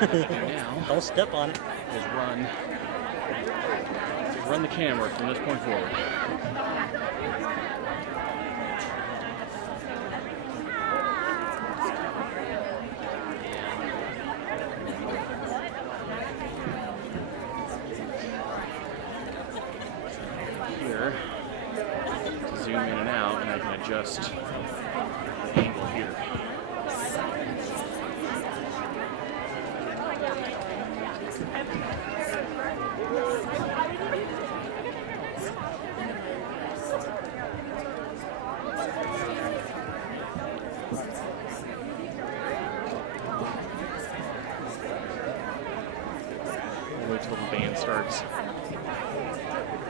Now, don't step on it. Is run the camera from this point forward. Here, zoom in and out, and I can adjust the angle here. Wait till the band starts.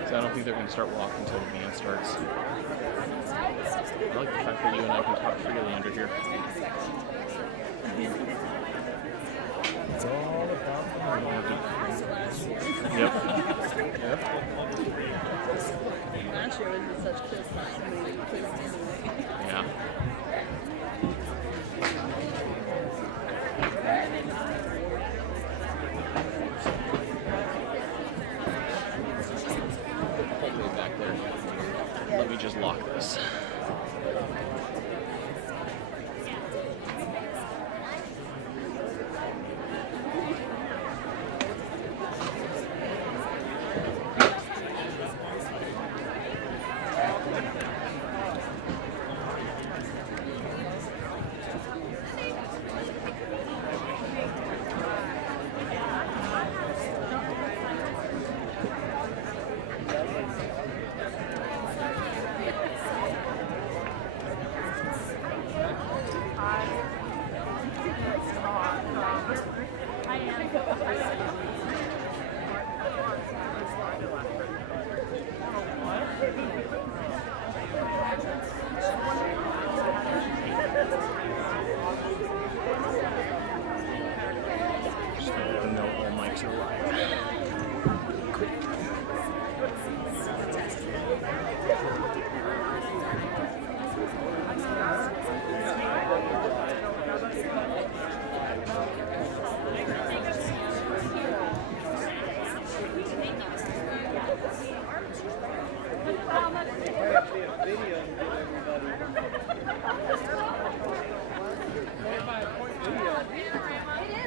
So I don't think they're going to start walking until the band starts. I like the fact that you and I can talk freely under here. It's all about the money. Yep. Last year was such quiz Yeah. Back there. Let me just lock this.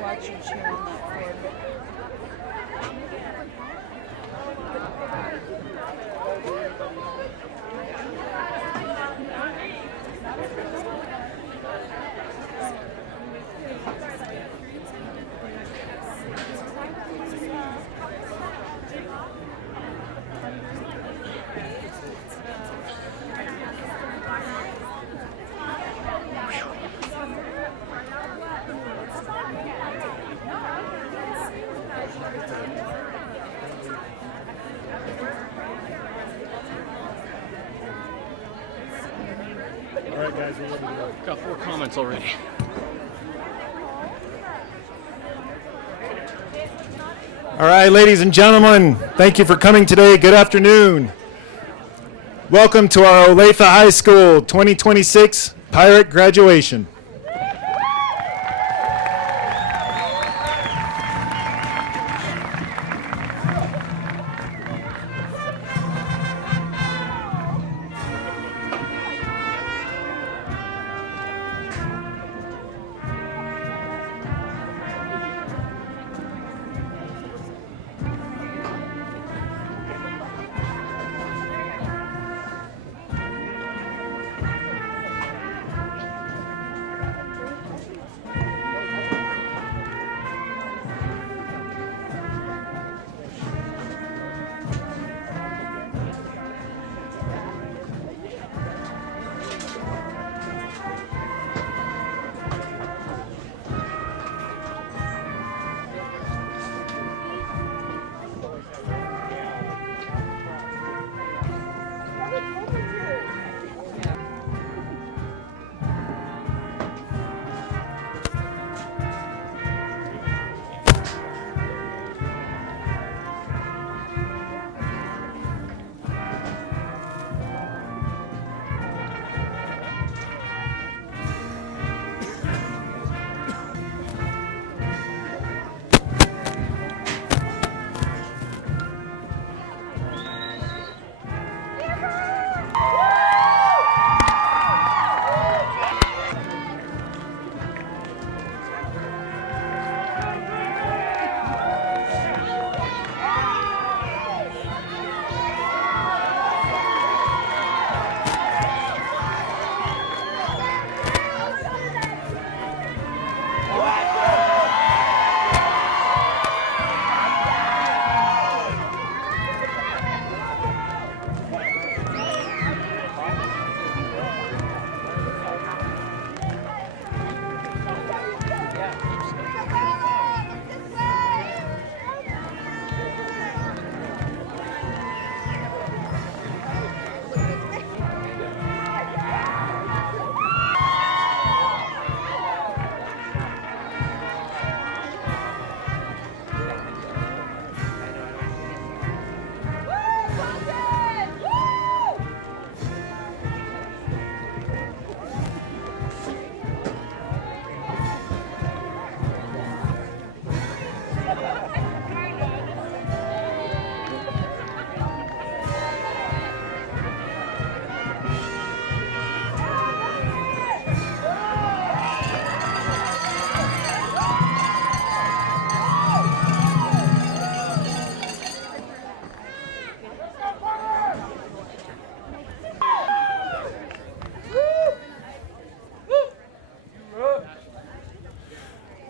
Watch you cheer on that board. All right, guys, we're ready to go. Got 4 comments already. All right, ladies and gentlemen, thank you for coming today. Good afternoon. Welcome to our Olathe High School 2026 Pirate Graduation.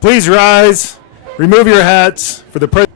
Please rise, remove your hats for the president.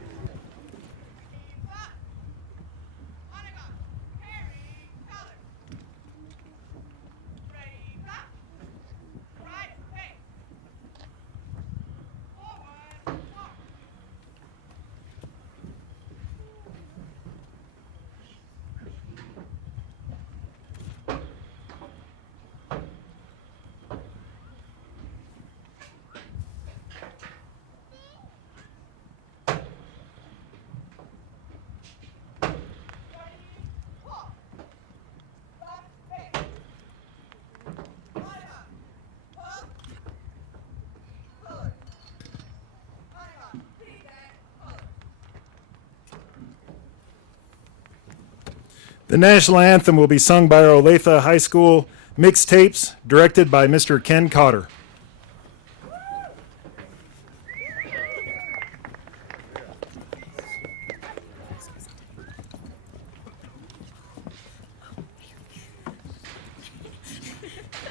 The national anthem will be sung by our Olathe High School mixtapes, directed by Mr. Ken Cotter.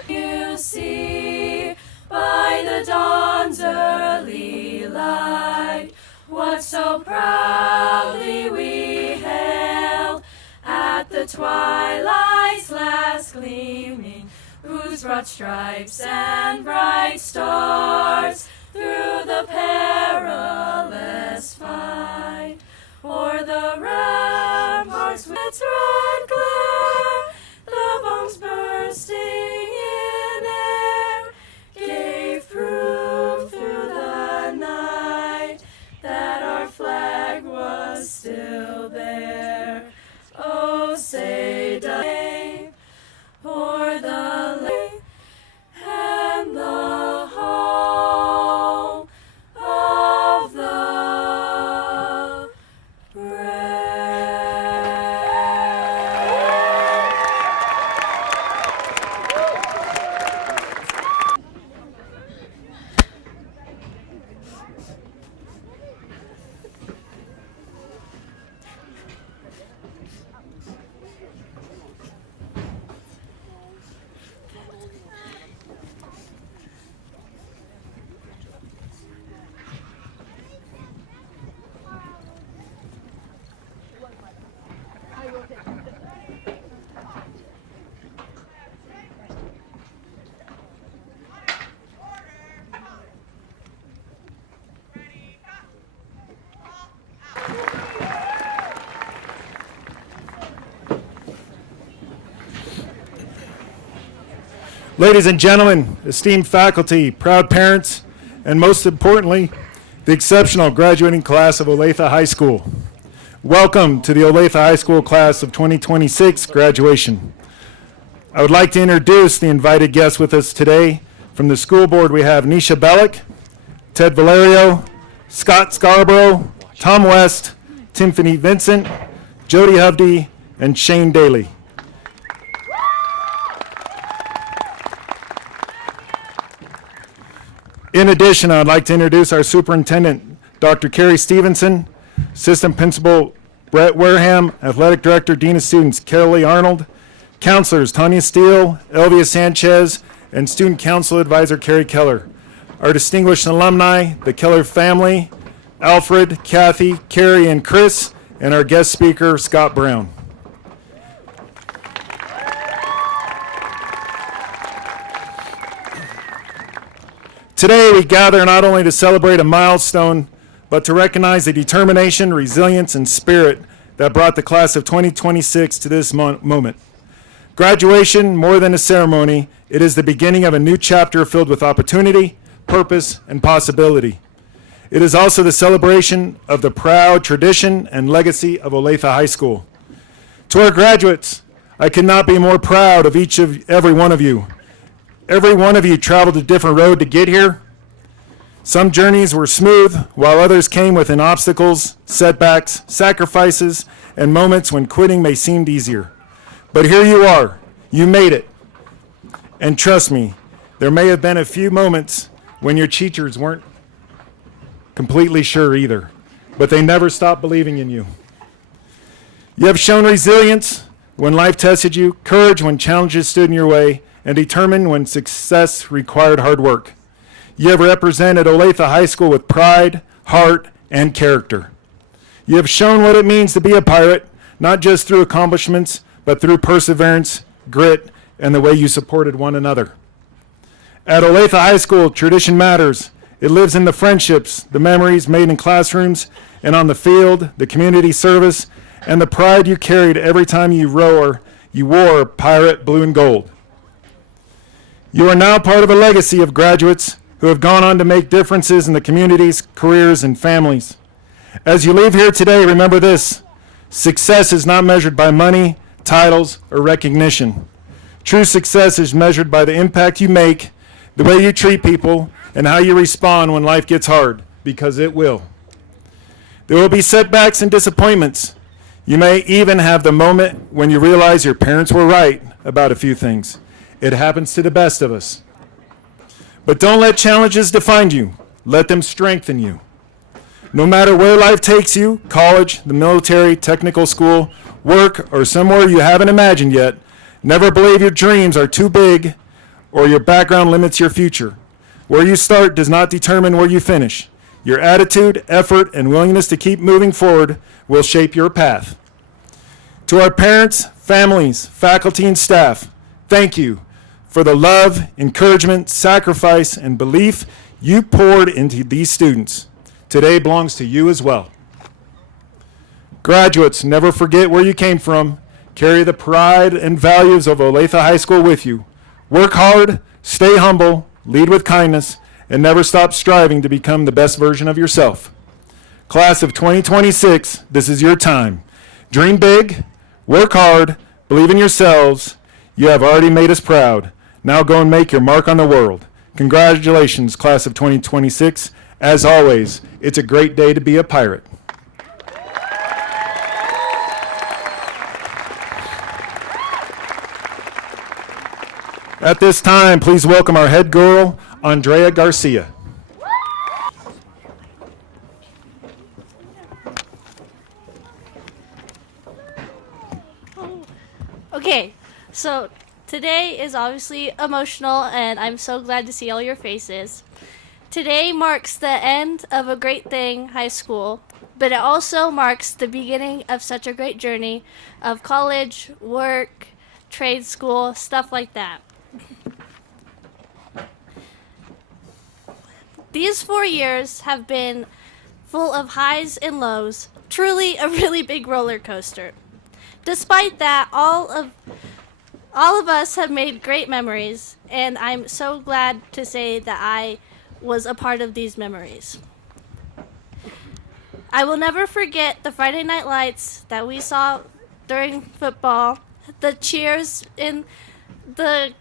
You see by the dawn's early light what so proudly we hailed at the twilight's last gleaming, whose broad stripes and bright stars through the perilous fight o'er the ramparts with its red glare, the bombs bursting in air gave proof through the night that our flag was still there. Oh, say Dave, o'er the lake and the home of the brave. Ladies and gentlemen, esteemed faculty, proud parents, and most importantly, the exceptional graduating class of Olathe High School. Welcome to the Olathe High School class of 2026 graduation. I would like to introduce the invited guests with us today. From the school board, we have Nisha Bellick, Ted Valerio, Scott Scarborough, Tom West, Tiffany Vincent, Jody Hovde, and Shane Daly. In addition, I'd like to introduce our superintendent, Dr. Carrie Stevenson, assistant principal Brett Wareham, athletic director, dean of students Carolee Arnold, counselors Tanya Steele, Elvia Sanchez, and student council advisor Carrie Keller. Our distinguished alumni, the Keller family, Alfred, Kathy, Carrie, and Chris, and our guest speaker, Scott Brown. Today, we gather not only to celebrate a milestone, but to recognize the determination, resilience, and spirit that brought the class of 2026 to this moment. Graduation, more than a ceremony, it is the beginning of a new chapter filled with opportunity, purpose, and possibility. It is also the celebration of the proud tradition and legacy of Olathe High School. To our graduates, I could not be more proud of every one of you. Every one of you traveled a different road to get here. Some journeys were smooth, while others came within obstacles, setbacks, sacrifices, and moments when quitting may seem easier. But here you are. You made it. And trust me, there may have been a few moments when your teachers weren't completely sure either, but they never stopped believing in you. You have shown resilience when life tested you, courage when challenges stood in your way, and determined when success required hard work. You have represented Olathe High School with pride, heart, and character. You have shown what it means to be a pirate, not just through accomplishments, but through perseverance, grit, and the way you supported one another. At Olathe High School, tradition matters. It lives in the friendships, the memories made in classrooms and on the field, the community service, and the pride you carried every time you wore pirate blue and gold. You are now part of a legacy of graduates who have gone on to make differences in the communities, careers, and families. As you leave here today, remember this: success is not measured by money, titles, or recognition. True success is measured by the impact you make, the way you treat people, and how you respond when life gets hard, because it will. There will be setbacks and disappointments. You may even have the moment when you realize your parents were right about a few things. It happens to the best of us. But don't let challenges define you. Let them strengthen you. No matter where life takes you, college, the military, technical school, work, or somewhere you haven't imagined yet, never believe your dreams are too big or your background limits your future. Where you start does not determine where you finish. Your attitude, effort, and willingness to keep moving forward will shape your path. To our parents, families, faculty, and staff, thank you for the love, encouragement, sacrifice, and belief you poured into these students. Today belongs to you as well. Graduates, never forget where you came from. Carry the pride and values of Olathe High School with you. Work hard, stay humble, lead with kindness, and never stop striving to become the best version of yourself. Class of 2026, this is your time. Dream big, work hard, believe in yourselves. You have already made us proud. Now go and make your mark on the world. Congratulations, class of 2026. As always, it's a great day to be a pirate. At this time, please welcome our head girl, Andrea Garcia. Okay, so today is obviously emotional, and I'm so glad to see all your faces. Today marks the end of a great thing, high school, but it also marks the beginning of such a great journey of college, work, trade school, stuff like that. These 4 years have been full of highs and lows, truly a really big roller coaster. Despite that, all of us have made great memories, and I'm so glad to say that I was a part of these memories. I will never forget the Friday night lights that we saw during football, the cheers in the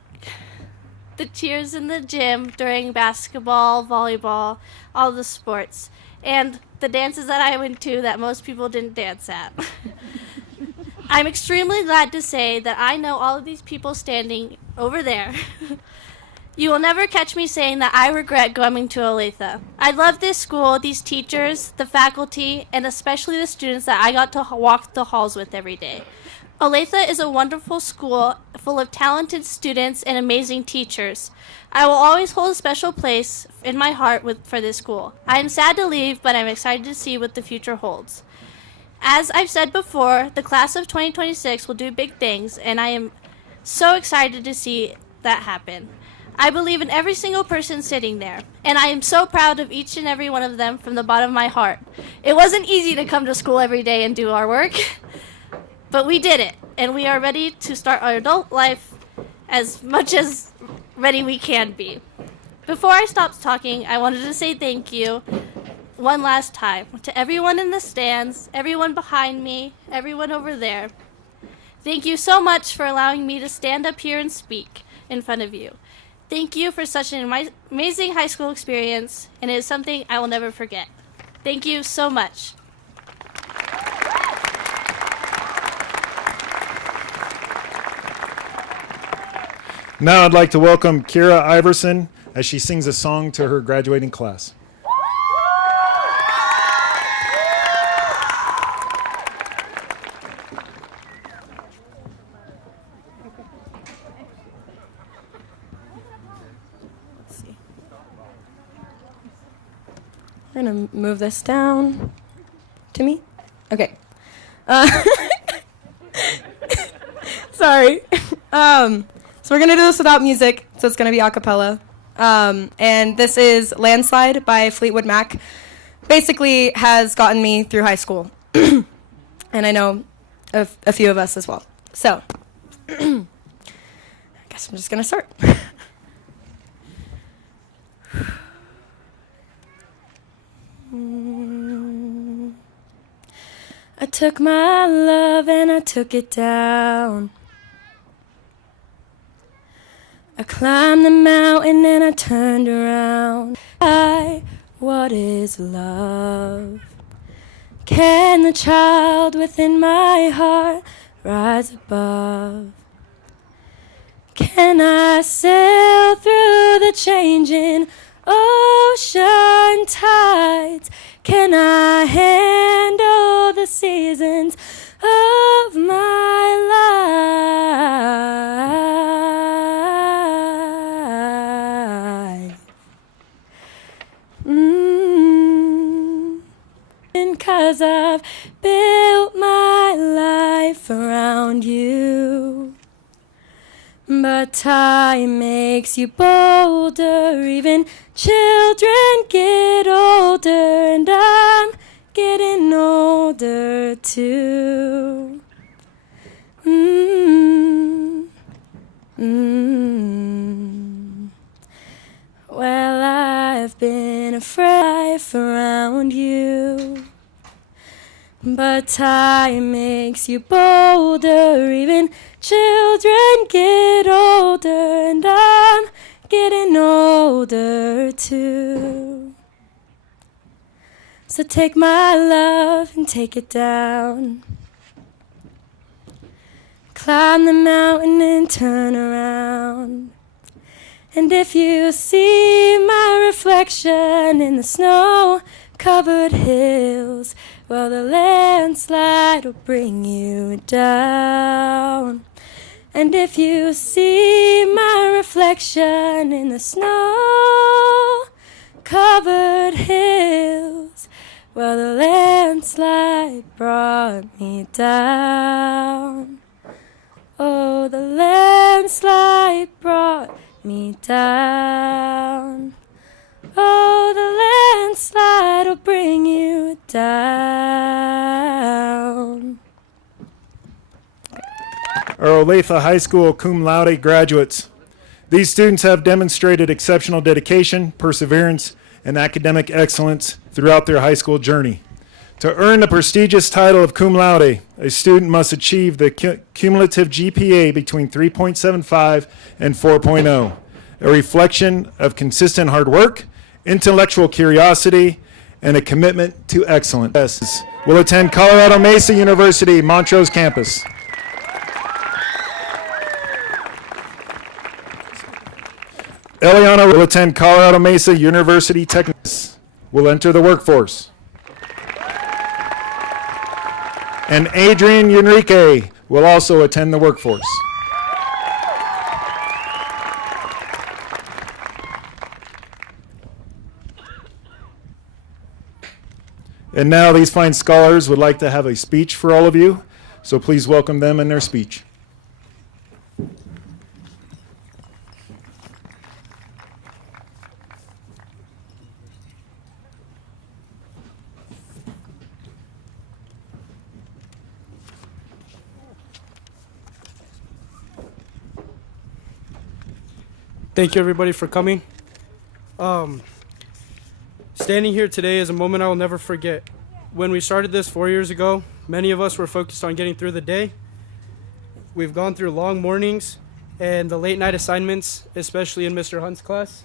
gym during basketball, volleyball, all the sports, and the dances that I went to that most people didn't dance at. I'm extremely glad to say that I know all of these people standing over there. You will never catch me saying that I regret going to Olathe. I love this school, these teachers, the faculty, and especially the students that I got to walk the halls with every day. Olathe is a wonderful school full of talented students and amazing teachers. I will always hold a special place in my heart for this school. I am sad to leave, but I'm excited to see what the future holds. As I've said before, the class of 2026 will do big things, and I am so excited to see that happen. I believe in every single person sitting there, and I am so proud of each and every one of them from the bottom of my heart. It wasn't easy to come to school every day and do our work, but we did it, and we are ready to start our adult life as much as ready we can be. Before I stop talking, I wanted to say thank you one last time to everyone in the stands, everyone behind me, everyone over there. Thank you so much for allowing me to stand up here and speak in front of you. Thank you for such an amazing high school experience, and it is something I will never forget. Thank you so much. Now I'd like to welcome Kira Iverson as she sings a song to her graduating class. We're going to move this down to me. Okay. Sorry. So we're going to do this without music, so it's going to be a cappella. And this is Landslide by Fleetwood Mac. Basically has gotten me through high school. And I know a few of us as well. So, I guess I'm just going to start. I took my love and I took it down. I climbed the mountain and I turned around. What is love? Can the child within my heart rise above? Can I sail through the changing ocean tides? Can I handle the seasons of my life? 'Cause I've built my life around you. But time makes you bolder, even children get older, and I'm getting older too. Well, I've been afraid around you. But time makes you bolder, even children get older, and I'm getting older too. So take my love and take it down. Climb the mountain and turn around. And if you see my reflection in the snow-covered hills, well, the landslide will bring you down. And if you see my reflection in the snow-covered hills, well, the landslide brought me down. Oh, the landslide brought me down. Oh, the landslide will bring you down. Our Olathe High School Cum Laude graduates. These students have demonstrated exceptional dedication, perseverance, and academic excellence throughout their high school journey. To earn the prestigious title of Cum Laude, a student must achieve the cumulative GPA between 3.75 and 4.0, a reflection of consistent hard work, intellectual curiosity, and a commitment to excellence. Will attend Colorado Mesa University, Montrose campus. Eliana will attend Colorado Mesa University Technics. Will enter the workforce. And Adrian Enrique will also attend the workforce. And now these fine scholars would like to have a speech for all of you, so please welcome them in their speech. Thank you, everybody, for coming. Standing here today is a moment I will never forget. When we started this 4 years ago, many of us were focused on getting through the day. We've gone through long mornings and the late night assignments, especially in Mr. Hunt's class.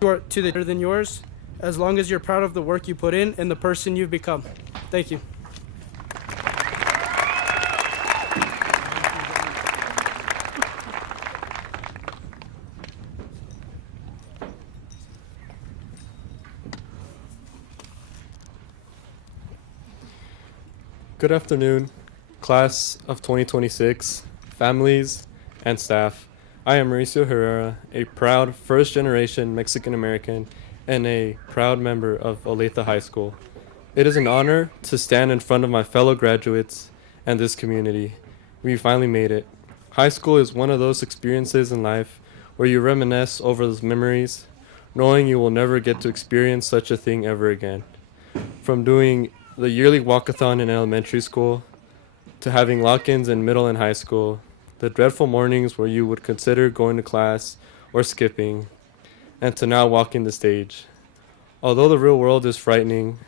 To the better than yours, as long as you're proud of the work you put in and the person you've become. Thank you. Good afternoon, class of 2026, families, and staff. I am Mauricio Herrera, a proud first-generation Mexican-American and a proud member of Olathe High School. It is an honor to stand in front of my fellow graduates and this community. We finally made it. High school is one of those experiences in life where you reminisce over those memories, knowing you will never get to experience such a thing ever again. From doing the yearly walkathon in elementary school, to having lock-ins in middle and high school, the dreadful mornings where you would consider going to class or skipping, and to now walking the stage. Although the real world is frightening,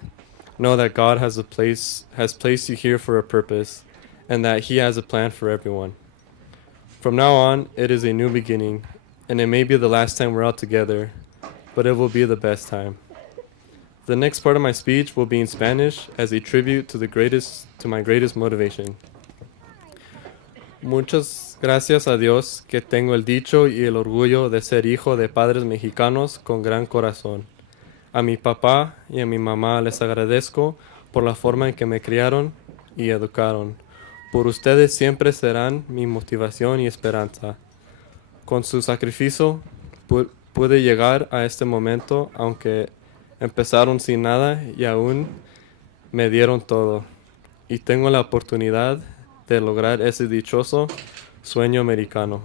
know that God has placed you here for a purpose, and that He has a plan for everyone. From now on, it is a new beginning, and it may be the last time we're out together, but it will be the best time. The next part of my speech will be in Spanish as a tribute to my greatest motivation. Muchas gracias a Dios que tengo el dicho y el orgullo de ser hijo de padres mexicanos con gran corazón. A mi papá y a mi mamá les agradezco por la forma en que me criaron y educaron. Por ustedes siempre serán mi motivación y esperanza. Con su sacrificio pude llegar a este momento, aunque empezaron sin nada y aún me dieron todo. Y tengo la oportunidad de lograr ese dichoso sueño americano.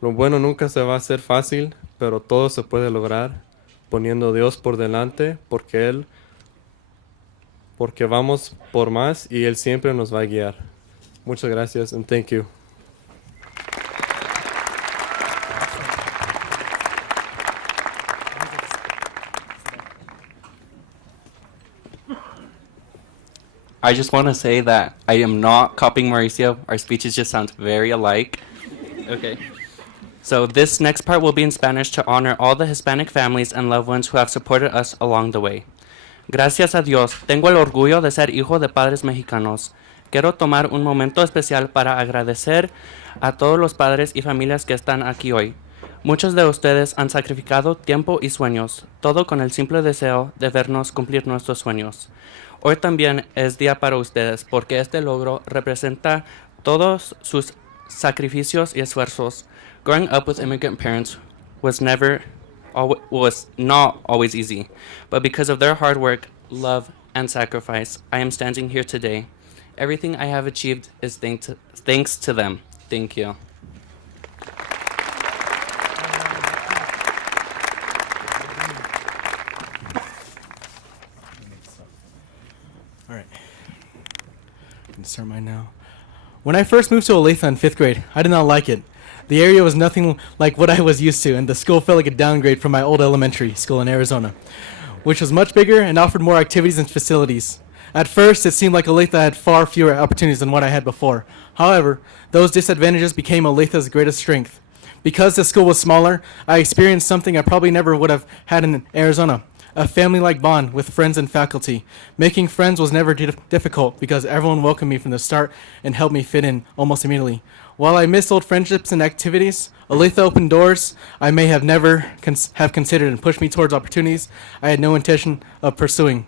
Lo bueno nunca se va a hacer fácil, pero todo se puede lograr poniendo a Dios por delante, porque vamos por más y Él siempre nos va a guiar. Muchas gracias and thank you. I just want to say that I am not copying Mauricio. Our speeches just sound very alike. Okay. So this next part will be in Spanish to honor all the Hispanic families and loved ones who have supported us along the way. Gracias a Dios, tengo el orgullo de ser hijo de padres mexicanos. Quiero tomar un momento especial para agradecer a todos los padres y familias que están aquí hoy. Muchos de ustedes han sacrificado tiempo y sueños, todo con el simple deseo de vernos cumplir nuestros sueños. Hoy también es día para ustedes porque este logro representa todos sus sacrificios y esfuerzos. Growing up with immigrant parents was not always easy, but because of their hard work, love, and sacrifice, I am standing here today. Everything I have achieved is thanks to them. Thank you. All right. I'm going to start mine now. When I first moved to Olathe in 5th grade, I did not like it. The area was nothing like what I was used to, and the school felt like a downgrade from my old elementary school in Arizona, which was much bigger and offered more activities and facilities. At first, it seemed like Olathe had far fewer opportunities than what I had before. However, those disadvantages became Olathe's greatest strength. Because the school was smaller, I experienced something I probably never would have had in Arizona, a family-like bond with friends and faculty. Making friends was never difficult because everyone welcomed me from the start and helped me fit in almost immediately. While I missed old friendships and activities, Olathe opened doors I may have never have considered and pushed me towards opportunities I had no intention of pursuing.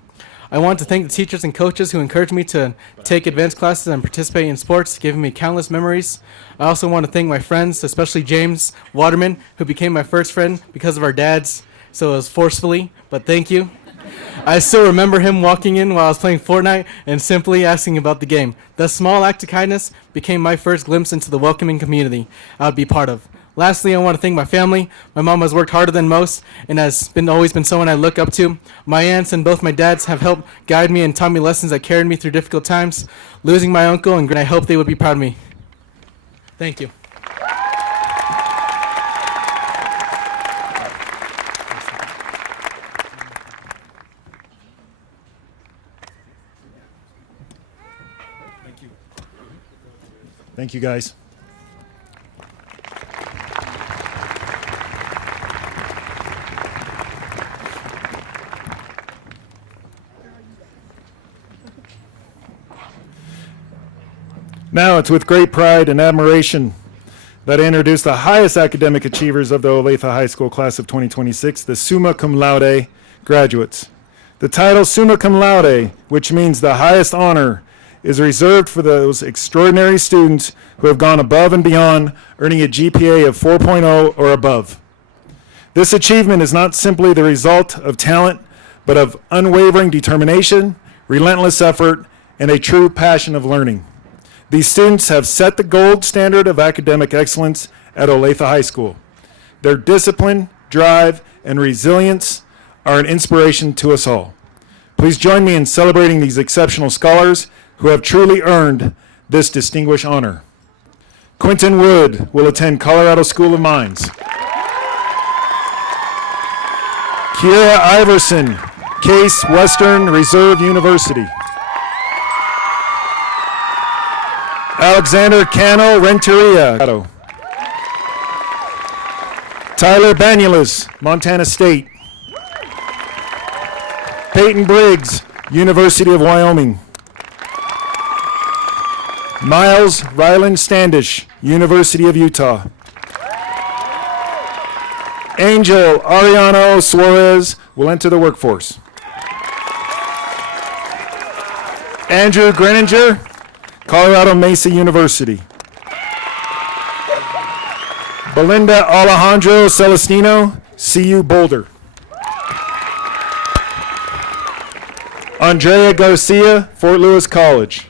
I want to thank the teachers and coaches who encouraged me to take advanced classes and participate in sports, giving me countless memories. I also want to thank my friends, especially James Waterman, who became my first friend because of our dads, so it was forcefully, but thank you. I still remember him walking in while I was playing Fortnite and simply asking about the game. The small act of kindness became my first glimpse into the welcoming community I would be part of. Lastly, I want to thank my family. My mom has worked harder than most and has always been someone I look up to. My aunts and both my dads have helped guide me and taught me lessons that carried me through difficult times. Losing my uncle, and I hope they would be proud of me. Thank you. Thank you, guys. Now it's with great pride and admiration that I introduce the highest academic achievers of the Olathe High School class of 2026, the Summa Cum Laude graduates. The title Summa Cum Laude, which means the highest honor, is reserved for those extraordinary students who have gone above and beyond, earning a GPA of 4.0 or above. This achievement is not simply the result of talent, but of unwavering determination, relentless effort, and a true passion of learning. These students have set the gold standard of academic excellence at Olathe High School. Their discipline, drive, and resilience are an inspiration to us all. Please join me in celebrating these exceptional scholars who have truly earned this distinguished honor. Quentin Wood will attend Colorado School of Mines. Kiera Iverson, Case Western Reserve University. Alexander Cano, Renteria. Tyler Banulis, Montana State. Peyton Briggs, University of Wyoming. Miles Ryland Standish, University of Utah. Angel Ariano Suarez will enter the workforce. Andrew Greninger, Colorado Mesa University. Belinda Alejandro Celestino, CU Boulder. Andrea Garcia, Fort Lewis College.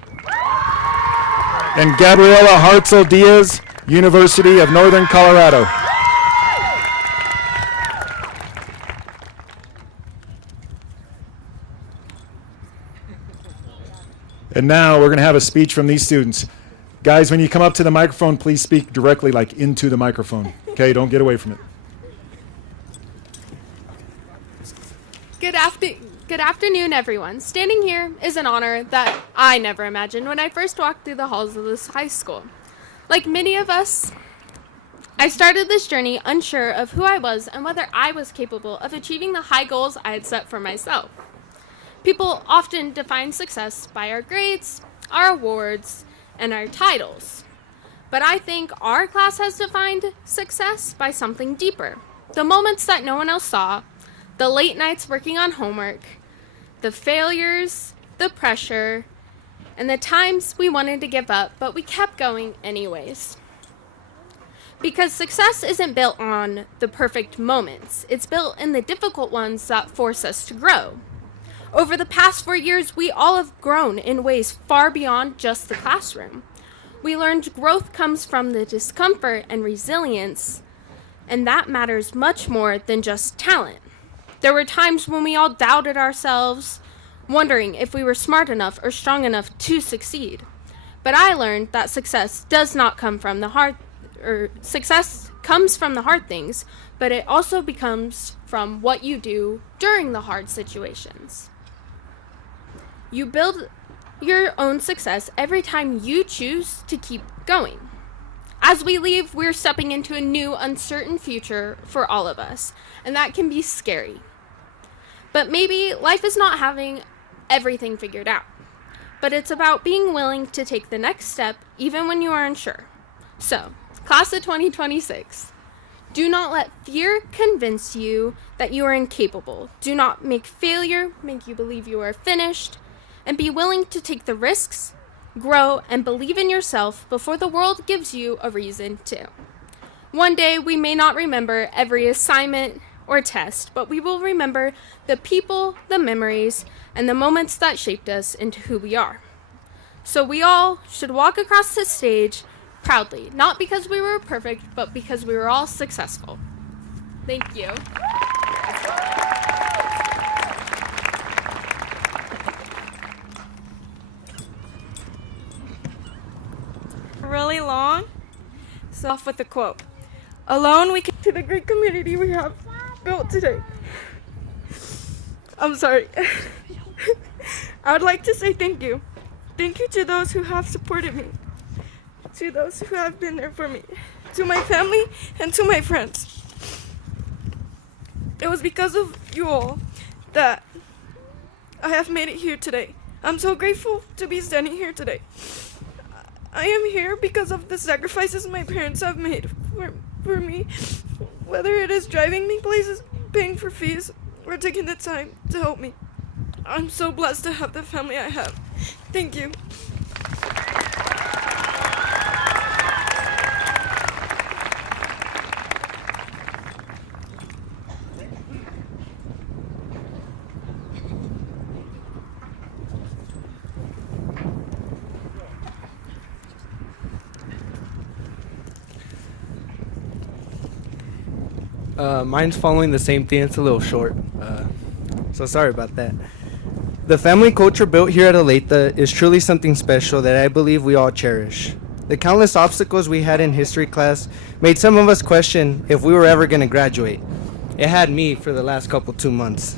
And Gabriela Hartzell Diaz, University of Northern Colorado. And now we're going to have a speech from these students. Guys, when you come up to the microphone, please speak directly, like into the microphone. Okay, don't get away from it. Good afternoon, everyone. Standing here is an honor that I never imagined when I first walked through the halls of this high school. Like many of us, I started this journey unsure of who I was and whether I was capable of achieving the high goals I had set for myself. People often define success by our grades, our awards, and our titles. But I think our class has defined success by something deeper. The moments that no one else saw, the late nights working on homework, the failures, the pressure, and the times we wanted to give up, but we kept going anyways. Because success isn't built on the perfect moments. It's built in the difficult ones that force us to grow. Over the past 4 years, we all have grown in ways far beyond just the classroom. We learned growth comes from the discomfort and resilience, and that matters much more than just talent. There were times when we all doubted ourselves, wondering if we were smart enough or strong enough to succeed. But I learned that success comes from the hard things, but it also becomes from what you do during the hard situations. You build your own success every time you choose to keep going. As we leave, we're stepping into a new, uncertain future for all of us, and that can be scary. But maybe life is not having everything figured out, but it's about being willing to take the next step even when you are unsure. So, class of 2026, do not let fear convince you that you are incapable. Do not make failure make you believe you are finished, and be willing to take the risks, grow, and believe in yourself before the world gives you a reason to. One day, we may not remember every assignment or test, but we will remember the people, the memories, and the moments that shaped us into who we are. So we all should walk across this stage proudly, not because we were perfect, but because we were all successful. Thank you. Really long, so off with a quote. Alone we can to the great community we have built today. I'm sorry. I would like to say thank you. Thank you to those who have supported me, to those who have been there for me, to my family and to my friends. It was because of you all that I have made it here today. I'm so grateful to be standing here today. I am here because of the sacrifices my parents have made for me, whether it is driving me places, paying for fees, or taking the time to help me. I'm so blessed to have the family I have. Thank you. Mine's following the same thing. It's a little short. So sorry about that. The family culture built here at Olathe is truly something special that I believe we all cherish. The countless obstacles we had in history class made some of us question if we were ever going to graduate. It had me for the last 2 months.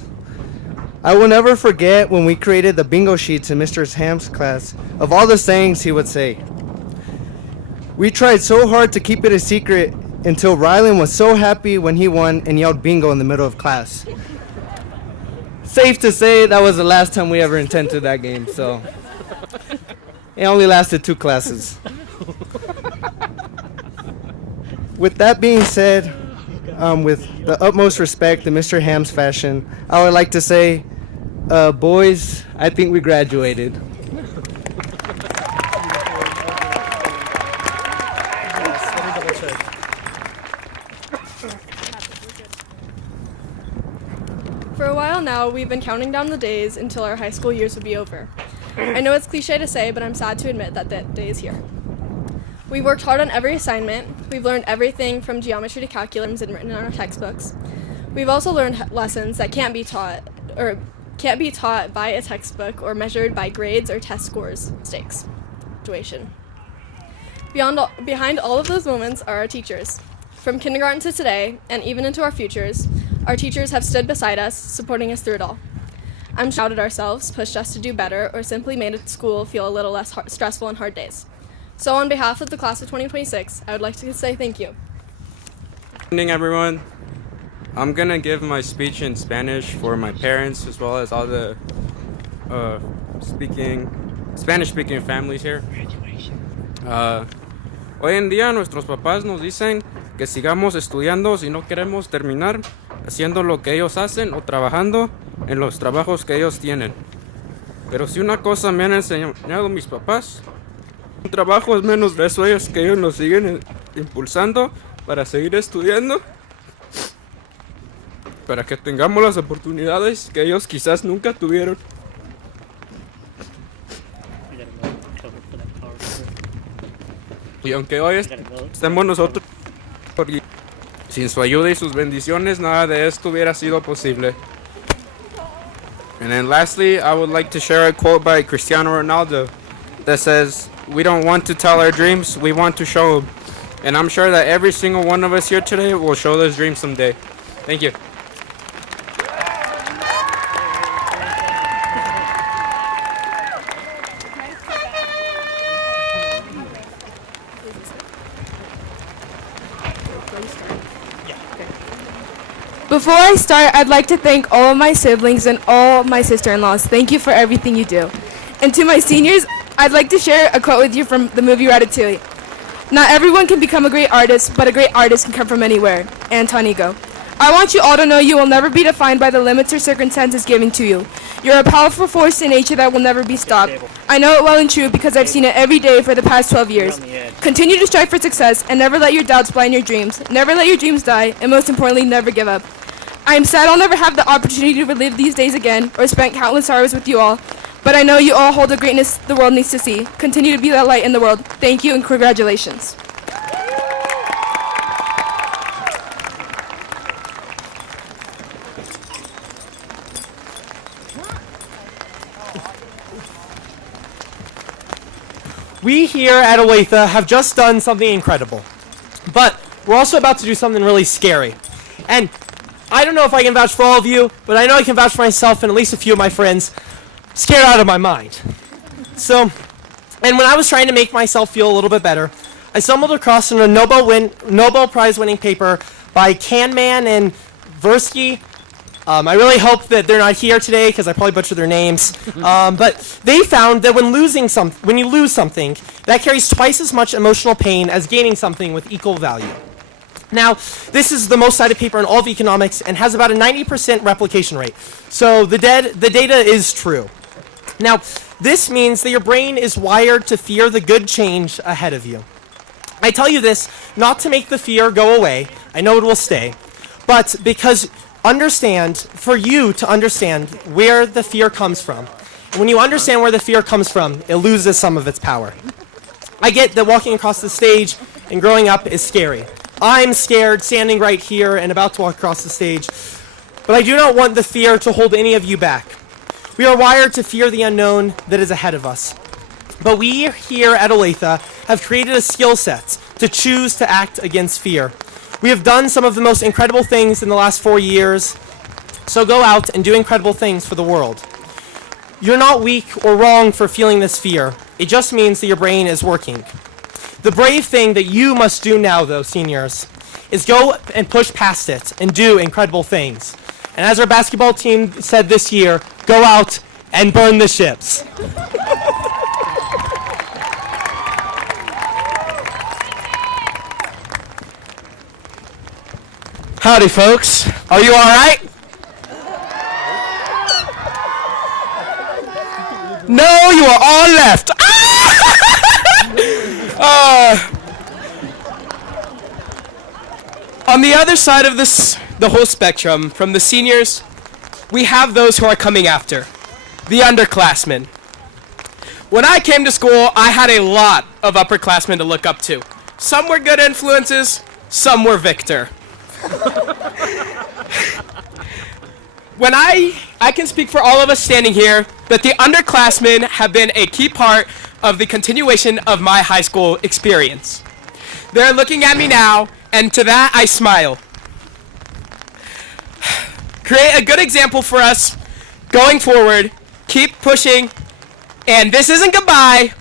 I will never forget when we created the bingo sheets in Mr. Ham's class of all the sayings he would say. We tried so hard to keep it a secret until Rylan was so happy when he won and yelled bingo in the middle of class. Safe to say that was the last time we ever attended that game, so it only lasted 2 classes. With that being said, with the utmost respect in Mr. Ham's fashion, I would like to say, boys, I think we graduated. For a while now, we've been counting down the days until our high school years would be over. I know it's cliche to say, but I'm sad to admit that that day is here. We've worked hard on every assignment. We've learned everything from geometry to calculus and written in our textbooks. We've also learned lessons that can't be taught by a textbook or measured by grades or test scores. Mistakes. Graduation. Behind all of those moments are our teachers. From kindergarten to today, and even into our futures, our teachers have stood beside us, supporting us through it all. I'm sure we doubted ourselves, pushed us to do better, or simply made school feel a little less stressful on hard days. So on behalf of the class of 2026, I would like to say thank you. Good evening, everyone. I'm going to give my speech in Spanish for my parents as well as all the Spanish-speaking families here. Hoy en día nuestros papás nos dicen que sigamos estudiando si no queremos terminar haciendo lo que ellos hacen o trabajando en los trabajos que ellos tienen. Pero si una cosa me han enseñado mis papás, un trabajo es menos de eso, ellos que ellos nos siguen impulsando para seguir estudiando, para que tengamos las oportunidades que ellos quizás nunca tuvieron. Y aunque hoy estemos nosotros, sin su ayuda y sus bendiciones, nada de esto hubiera sido posible. And then lastly, I would like to share a quote by Cristiano Ronaldo that says, "We don't want to tell our dreams, we want to show them." And I'm sure that every single one of us here today will show those dreams someday. Thank you. Before I start, I'd like to thank all of my siblings and all my sister-in-laws. Thank you for everything you do. And to my seniors, I'd like to share a quote with you from the movie Ratatouille. Not everyone can become a great artist, but a great artist can come from anywhere. Anton Ego. I want you all to know you will never be defined by the limits or circumstances given to you. You're a powerful force in nature that will never be stopped. I know it well and true because I've seen it every day for the past 12 years. Continue to strive for success and never let your doubts blind your dreams. Never let your dreams die, and most importantly, never give up. I am sad I'll never have the opportunity to relive these days again or spend countless hours with you all, but I know you all hold a greatness the world needs to see. Continue to be that light in the world. Thank you and congratulations. We here at Olathe have just done something incredible, but we're also about to do something really scary. And I don't know if I can vouch for all of you, but I know I can vouch for myself and at least a few of my friends. Scared out of my mind. So, and when I was trying to make myself feel a little bit better, I stumbled across a Nobel Prize winning paper by Kahneman and Tversky. I really hope that they're not here today because I probably butchered their names. But they found that when you lose something, that carries twice as much emotional pain as gaining something with equal value. Now, this is the most cited paper in all of economics and has about a 90% replication rate. So the data is true. Now, this means that your brain is wired to fear the good change ahead of you. I tell you this not to make the fear go away. I know it will stay. But because for you to understand where the fear comes from. And when you understand where the fear comes from, it loses some of its power. I get that walking across the stage and growing up is scary. I'm scared standing right here and about to walk across the stage, but I do not want the fear to hold any of you back. We are wired to fear the unknown that is ahead of us. But we here at Olathe have created a skill set to choose to act against fear. We have done some of the most incredible things in the last 4 years, so go out and do incredible things for the world. You're not weak or wrong for feeling this fear. It just means that your brain is working. The brave thing that you must do now, though, seniors, is go and push past it and do incredible things. And as our basketball team said this year, go out and burn the ships. Howdy, folks. Are you all right? No, you are all left. On the other side of the whole spectrum, from the seniors, we have those who are coming after, the underclassmen. When I came to school, I had a lot of upperclassmen to look up to. Some were good influences, some were Victor. When I can speak for all of us standing here that the underclassmen have been a key part of the continuation of my high school experience. They're looking at me now, and to that I smile. Create a good example for us going forward, keep pushing, and this isn't goodbye,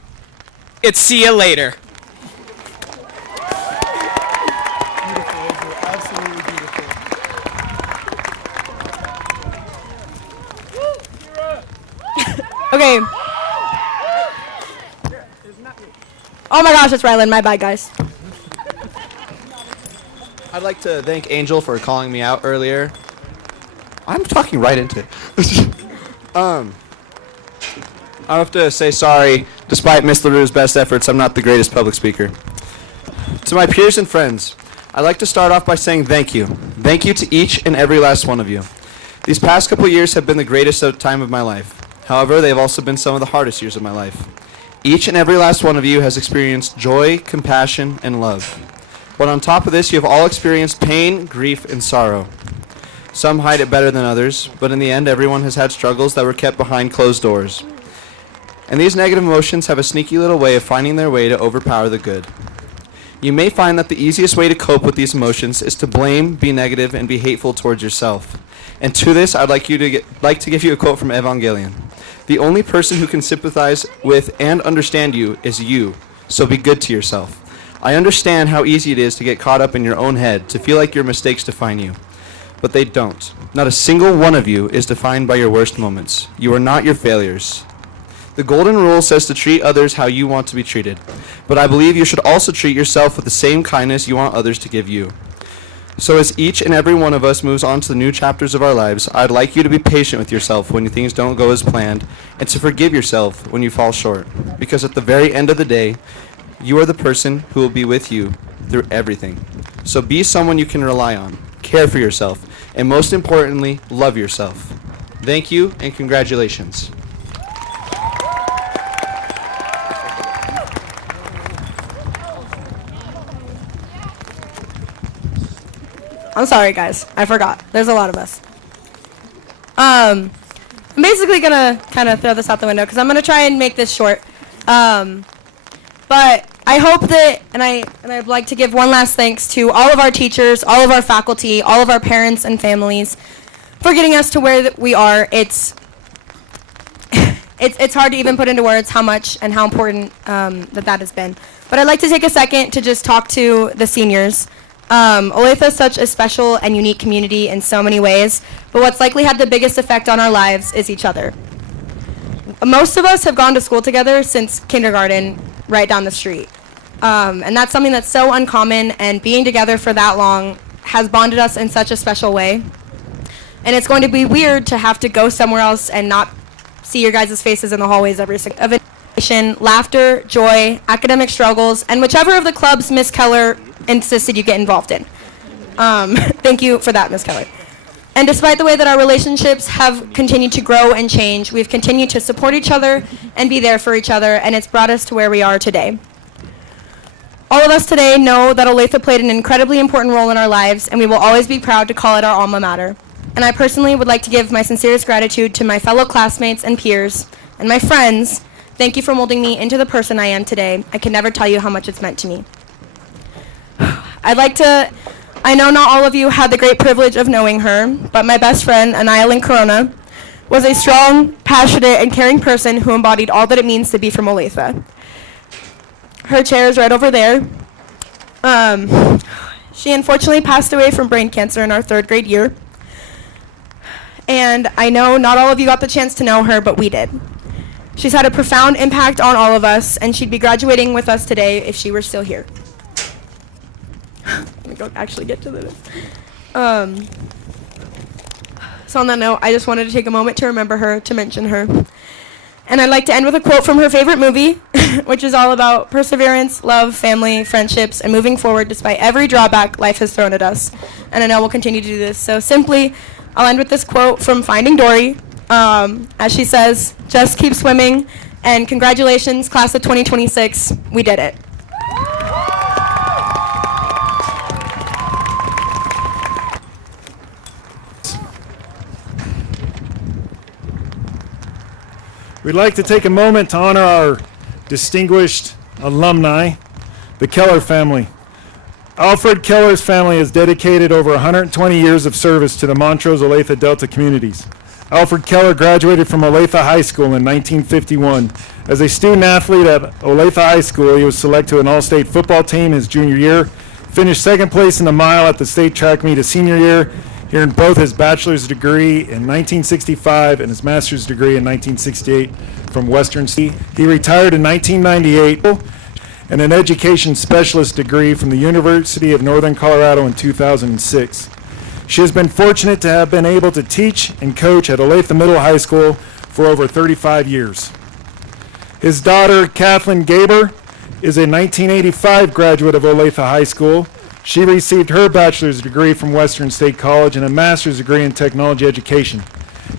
it's see you later. Okay. Oh my gosh, it's Rylan. My bad, guys. I'd like to thank Angel for calling me out earlier. I'm talking right into it. I have to say sorry. Despite Miss LaRue's best efforts, I'm not the greatest public speaker. To my peers and friends, I'd like to start off by saying thank you. Thank you to each and every last one of you. These past couple years have been the greatest time of my life. However, they've also been some of the hardest years of my life. Each and every last one of you has experienced joy, compassion, and love. But on top of this, you have all experienced pain, grief, and sorrow. Some hide it better than others, but in the end, everyone has had struggles that were kept behind closed doors. And these negative emotions have a sneaky little way of finding their way to overpower the good. You may find that the easiest way to cope with these emotions is to blame, be negative, and be hateful towards yourself. And to this, I'd like to give you a quote from Evangelion. The only person who can sympathize with and understand you is you, so be good to yourself. I understand how easy it is to get caught up in your own head, to feel like your mistakes define you. But they don't. Not a single one of you is defined by your worst moments. You are not your failures. The golden rule says to treat others how you want to be treated. But I believe you should also treat yourself with the same kindness you want others to give you. So as each and every one of us moves on to the new chapters of our lives, I'd like you to be patient with yourself when things don't go as planned, and to forgive yourself when you fall short. Because at the very end of the day, you are the person who will be with you through everything. So be someone you can rely on, care for yourself, and most importantly, love yourself. Thank you, and congratulations. I'm sorry, guys. I forgot. There's a lot of us. I'm basically gonna kind of throw this out the window because I'm gonna try and make this short. But I hope that, and I'd like to give one last thanks to all of our teachers, all of our faculty, all of our parents and families for getting us to where we are. It's hard to even put into words how much and how important that has been. But I'd like to take a second to just talk to the seniors. Olathe is such a special and unique community in so many ways, but what's likely had the biggest effect on our lives is each other. Most of us have gone to school together since kindergarten, right down the street. And that's something that's so uncommon, and being together for that long has bonded us in such a special way. And it's going to be weird to have to go somewhere else and not see your guys' faces in the hallways every single event. Laughter, joy, academic struggles, and whichever of the clubs Miss Keller insisted you get involved in. Thank you for that, Miss Keller. And despite the way that our relationships have continued to grow and change, we've continued to support each other and be there for each other, and it's brought us to where we are today. All of us today know that Olathe played an incredibly important role in our lives, and we will always be proud to call it our alma mater. And I personally would like to give my sincerest gratitude to my fellow classmates and peers, and my friends. Thank you for molding me into the person I am today. I can never tell you how much it's meant to me. I know not all of you had the great privilege of knowing her, but my best friend, Anayalyn Corona, was a strong, passionate, and caring person who embodied all that it means to be from Olathe. Her chair is right over there. She unfortunately passed away from brain cancer in our 3rd grade year. And I know not all of you got the chance to know her, but we did. She's had a profound impact on all of us, and she'd be graduating with us today if she were still here. Let me go actually get to this. So on that note, I just wanted to take a moment to remember her, to mention her. And I'd like to end with a quote from her favorite movie, which is all about perseverance, love, family, friendships, and moving forward despite every drawback life has thrown at us. And I know we'll continue to do this. So simply, I'll end with this quote from Finding Dory, as she says, "Just keep swimming, and congratulations, class of 2026, we did it." We'd like to take a moment to honor our distinguished alumni, the Keller family. Alfred Keller's family has dedicated over 120 years of service to the Montrose Olathe Delta communities. Alfred Keller graduated from Olathe High School in 1951. As a student athlete at Olathe High School, he was selected to an all-state football team his junior year, finished 2nd place in the mile at the state track meet his senior year, he earned both his bachelor's degree in 1965 and his master's degree in 1968 from Western State. He retired in 1998 and an education specialist degree from the University of Northern Colorado in 2006. She has been fortunate to have been able to teach and coach at Olathe Middle High School for over 35 years. His daughter, Kathleen Gaber, is a 1985 graduate of Olathe High School. She received her bachelor's degree from Western State College and a master's degree in technology education.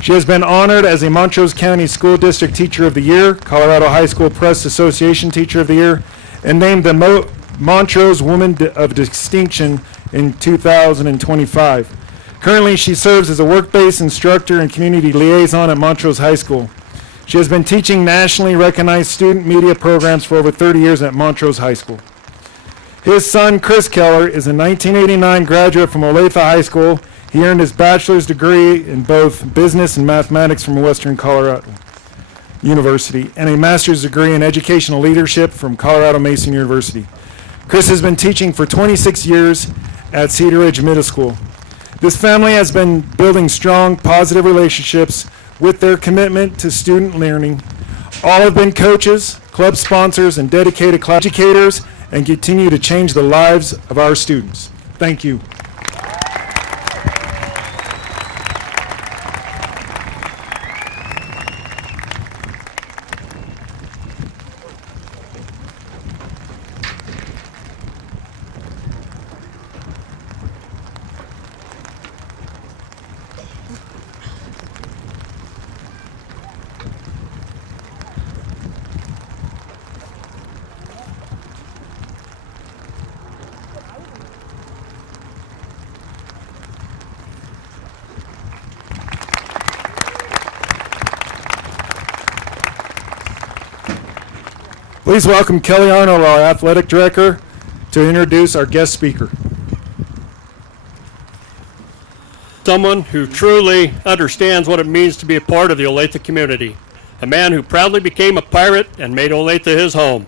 She has been honored as a Montrose County School District Teacher of the Year, Colorado High School Press Association Teacher of the Year, and named the Montrose Woman of Distinction in 2025. Currently, she serves as a work-based instructor and community liaison at Montrose High School. She has been teaching nationally recognized student media programs for over 30 years at Montrose High School. His son, Chris Keller, is a 1989 graduate from Olathe High School. He earned his bachelor's degree in both business and mathematics from Western Colorado University and a master's degree in educational leadership from Colorado Mason University. Chris has been teaching for 26 years at Cedar Ridge Middle School. This family has been building strong, positive relationships with their commitment to student learning. All have been coaches, club sponsors, and dedicated class educators, and continue to change the lives of our students. Thank you. Please welcome Kelly Arnold, our athletic director, to introduce our guest speaker. Someone who truly understands what it means to be a part of the Olathe community. A man who proudly became a pirate and made Olathe his home.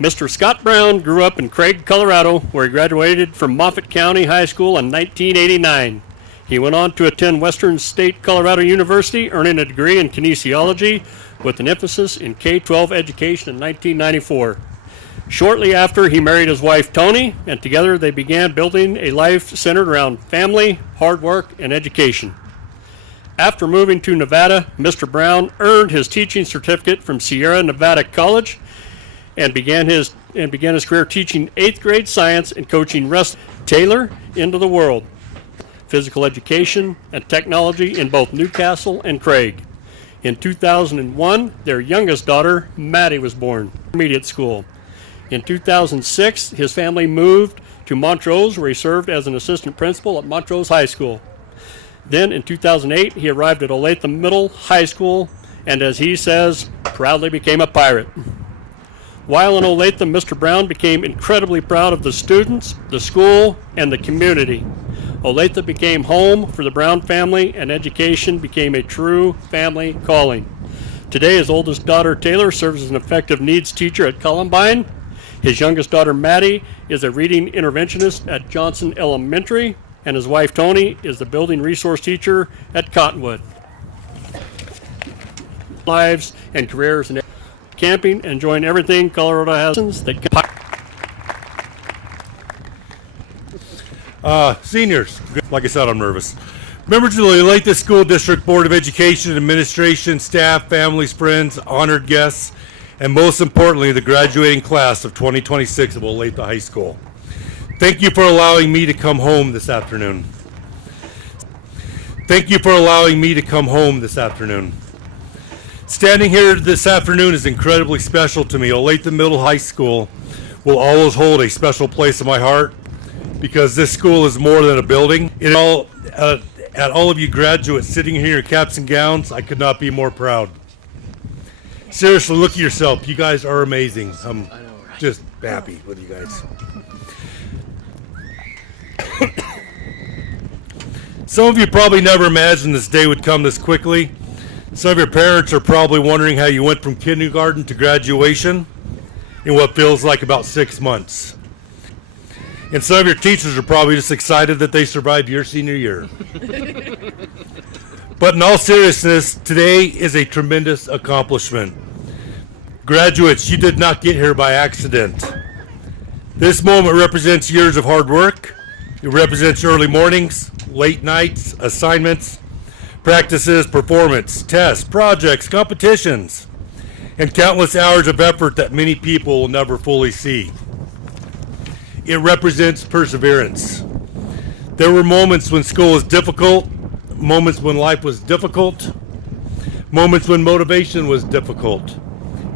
Mr. Scott Brown grew up in Craig, Colorado, where he graduated from Moffett County High School in 1989. He went on to attend Western State Colorado University, earning a degree in kinesiology with an emphasis in K-12 education in 1994. Shortly after, he married his wife Toni, and together they began building a life centered around family, hard work, and education. After moving to Nevada, Mr. Brown earned his teaching certificate from Sierra Nevada College and began his career teaching 8th grade science and coaching Taylor into the world, physical education, and technology in both Newcastle and Craig. In 2001, their youngest daughter, Maddie, was born. Intermediate school. In 2006, his family moved to Montrose, where he served as an assistant principal at Montrose High School. Then in 2008, he arrived at Olathe Middle High School, and as he says, proudly became a pirate. While in Olathe, Mr. Brown became incredibly proud of the students, the school, and the community. Olathe became home for the Brown family, and education became a true family calling. Today, his oldest daughter, Taylor, serves as an effective needs teacher at Columbine. His youngest daughter, Maddie, is a reading interventionist at Johnson Elementary, and his wife, Tony, is the building resource teacher at Cottonwood. Lives and careers in camping, enjoying everything Colorado has. Seniors, like I said, I'm nervous. Members of the Olathe School District Board of Education, administration, staff, families, friends, honored guests, and most importantly, the graduating class of 2026 of Olathe High School. Thank you for allowing me to come home this afternoon. Thank you for allowing me to come home this afternoon. Standing here this afternoon is incredibly special to me. Olathe Middle High School will always hold a special place in my heart because this school is more than a building. At all of you graduates sitting here in your caps and gowns, I could not be more proud. Seriously, look at yourself. You guys are amazing. I'm just happy with you guys. Some of you probably never imagined this day would come this quickly. Some of your parents are probably wondering how you went from kindergarten to graduation in what feels like about 6 months. And some of your teachers are probably just excited that they survived your senior year. But in all seriousness, today is a tremendous accomplishment. Graduates, you did not get here by accident. This moment represents years of hard work. It represents early mornings, late nights, assignments, practices, performance, tests, projects, competitions, and countless hours of effort that many people will never fully see. It represents perseverance. There were moments when school was difficult, moments when life was difficult, moments when motivation was difficult.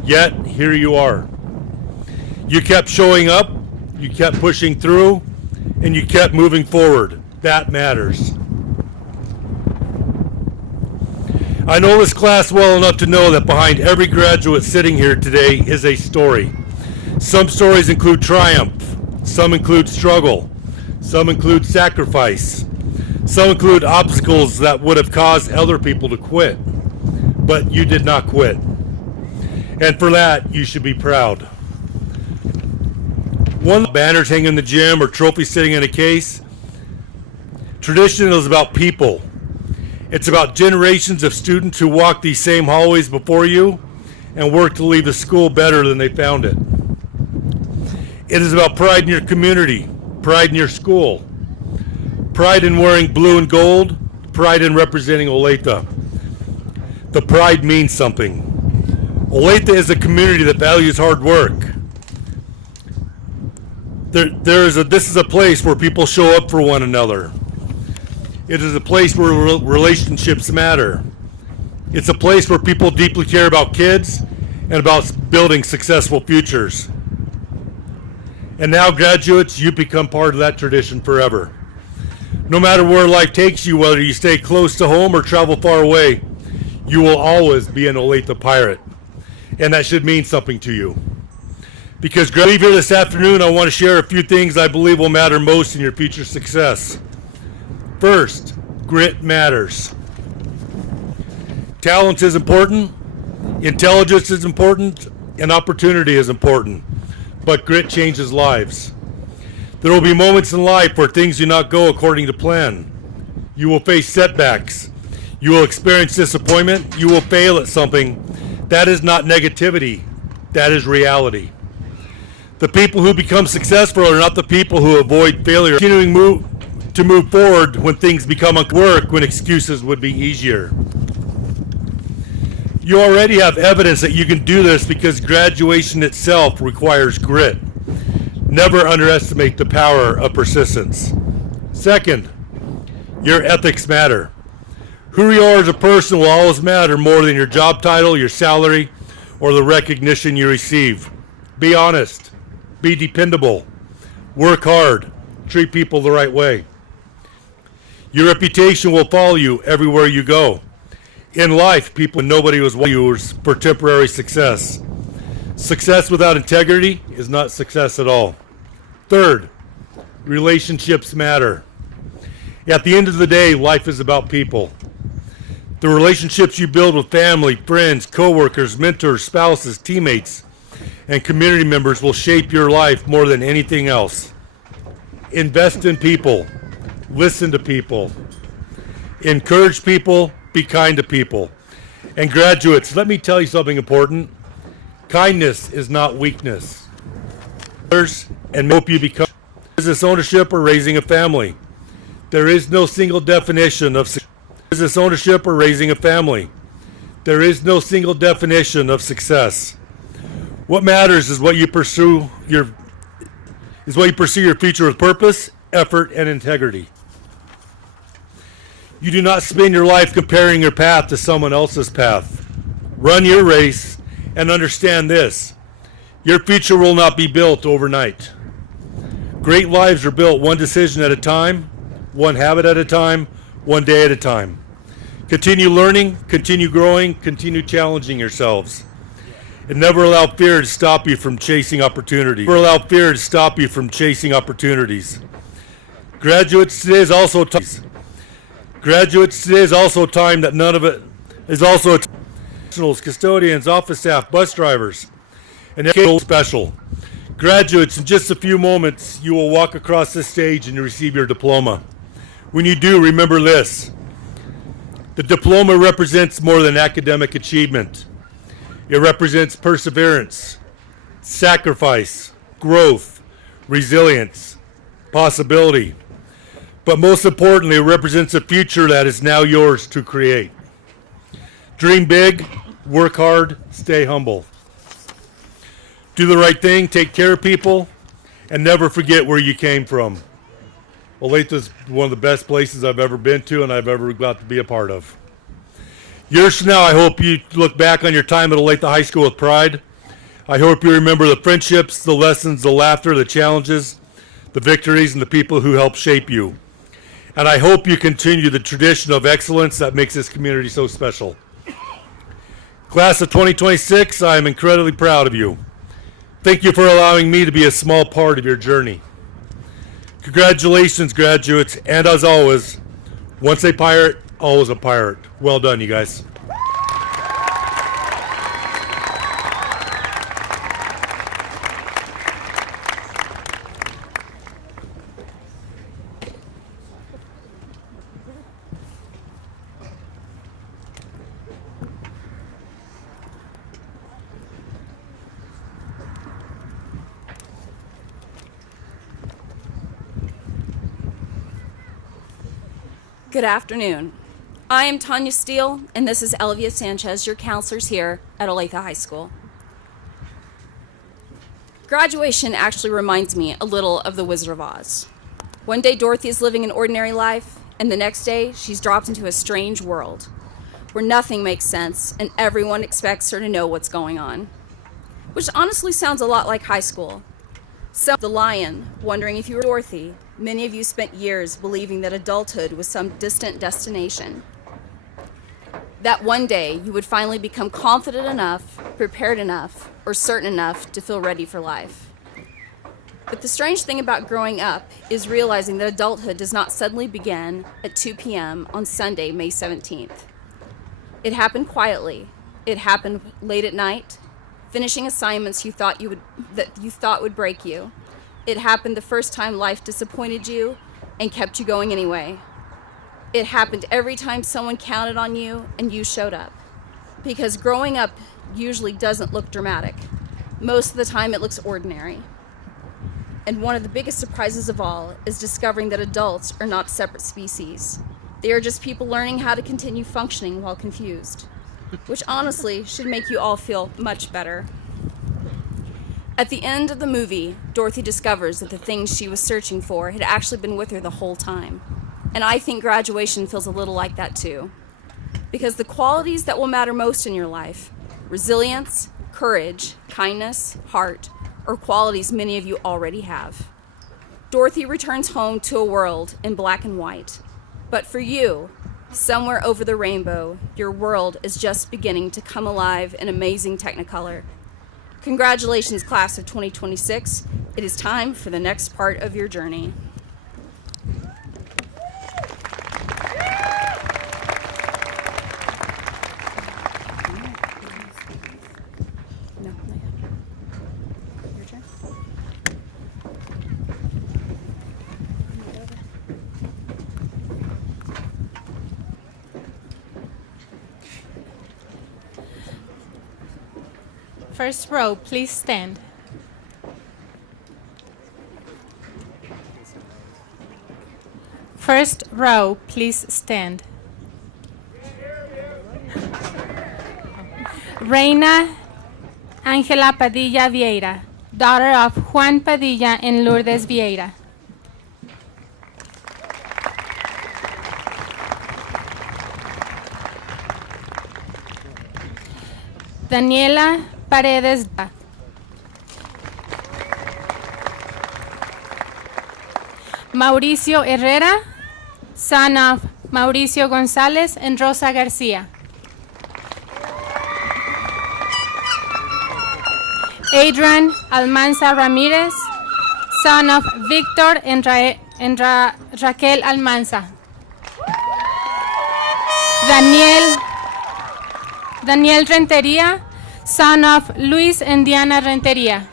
Yet, here you are. You kept showing up, you kept pushing through, and you kept moving forward. That matters. I know this class well enough to know that behind every graduate sitting here today is a story. Some stories include triumph. Some include struggle. Some include sacrifice. Some include obstacles that would have caused other people to quit. But you did not quit. And for that, you should be proud. One banners hanging in the gym or trophy sitting in a case. Tradition is about people. It's about generations of students who walk these same hallways before you and work to leave the school better than they found it. It is about pride in your community, pride in your school, pride in wearing blue and gold, pride in representing Olathe. The pride means something. Olathe is a community that values hard work. This is a place where people show up for one another. It is a place where relationships matter. It's a place where people deeply care about kids and about building successful futures. And now, graduates, you become part of that tradition forever. No matter where life takes you, whether you stay close to home or travel far away, you will always be an Olathe pirate. And that should mean something to you. Because leave here this afternoon, I want to share a few things I believe will matter most in your future success. First, grit matters. Talent is important, intelligence is important, and opportunity is important. But grit changes lives. There will be moments in life where things do not go according to plan. You will face setbacks. You will experience disappointment. You will fail at something. That is not negativity. That is reality. The people who become successful are not the people who avoid failure. Continuing to move forward when things become work, when excuses would be easier. You already have evidence that you can do this because graduation itself requires grit. Never underestimate the power of persistence. Second, your ethics matter. Who you are as a person will always matter more than your job title, your salary, or the recognition you receive. Be honest. Be dependable. Work hard. Treat people the right way. Your reputation will follow you everywhere you go. In life, nobody was yours for temporary success. Success without integrity is not success at all. Third, relationships matter. At the end of the day, life is about people. The relationships you build with family, friends, coworkers, mentors, spouses, teammates, and community members will shape your life more than anything else. Invest in people. Listen to people. Encourage people. Be kind to people. And graduates, let me tell you something important. Kindness is not weakness. And hope you become business ownership or raising a family. There is no single definition of business ownership or raising a family. There is no single definition of success. What matters is what you pursue your future with purpose, effort, and integrity. You do not spend your life comparing your path to someone else's path. Run your race and understand this. Your future will not be built overnight. Great lives are built one decision at a time, one habit at a time, one day at a time. Continue learning, continue growing, continue challenging yourselves. And never allow fear to stop you from chasing opportunities. Never allow fear to stop you from chasing opportunities. Graduates, today is also time that none of it is also custodians, office staff, bus drivers, and educational special. Graduates, in just a few moments, you will walk across this stage and receive your diploma. When you do, remember this. The diploma represents more than academic achievement. It represents perseverance, sacrifice, growth, resilience, possibility. But most importantly, it represents a future that is now yours to create. Dream big, work hard, stay humble. Do the right thing, take care of people, and never forget where you came from. Olathe is one of the best places I've ever been to and I've ever got to be a part of. Years from now, I hope you look back on your time at Olathe High School with pride. I hope you remember the friendships, the lessons, the laughter, the challenges, the victories, and the people who helped shape you. And I hope you continue the tradition of excellence that makes this community so special. Class of 2026, I am incredibly proud of you. Thank you for allowing me to be a small part of your journey. Congratulations, graduates, and as always, once a pirate, always a pirate. Well done, you guys. Good afternoon. I am Tanya Steele, and this is Elvia Sanchez, your counselors here at Olathe High School. Graduation actually reminds me a little of the Wizard of Oz. One day Dorothy is living an ordinary life, and the next day she's dropped into a strange world where nothing makes sense and everyone expects her to know what's going on. Which honestly sounds a lot like high school. So the lion, wondering if you were Dorothy, many of you spent years believing that adulthood was some distant destination. That one day you would finally become confident enough, prepared enough, or certain enough to feel ready for life. But the strange thing about growing up is realizing that adulthood does not suddenly begin at 2 p.m. on Sunday, May 17th. It happened quietly. It happened late at night, finishing assignments you thought would break you. It happened the first time life disappointed you and kept you going anyway. It happened every time someone counted on you and you showed up. Because growing up usually doesn't look dramatic. Most of the time it looks ordinary. And one of the biggest surprises of all is discovering that adults are not separate species. They are just people learning how to continue functioning while confused. Which honestly should make you all feel much better. At the end of the movie, Dorothy discovers that the things she was searching for had actually been with her the whole time. And I think graduation feels a little like that too. Because the qualities that will matter most in your life, resilience, courage, kindness, heart, or qualities many of you already have. Dorothy returns home to a world in black and white. But for you, somewhere over the rainbow, your world is just beginning to come alive in amazing Technicolor. Congratulations, class of 2026. It is time for the next part of your journey. First row, please stand. First row, please stand. Reina Ángela Padilla Vieira, daughter of Juan Padilla and Lourdes Vieira. Daniela Paredes. Mauricio Herrera, son of Mauricio González and Rosa Garcia. Adrian Almanza Ramirez, son of Victor and Raquel Almanza. Daniel Renteria, son of Luis and Diana Renteria.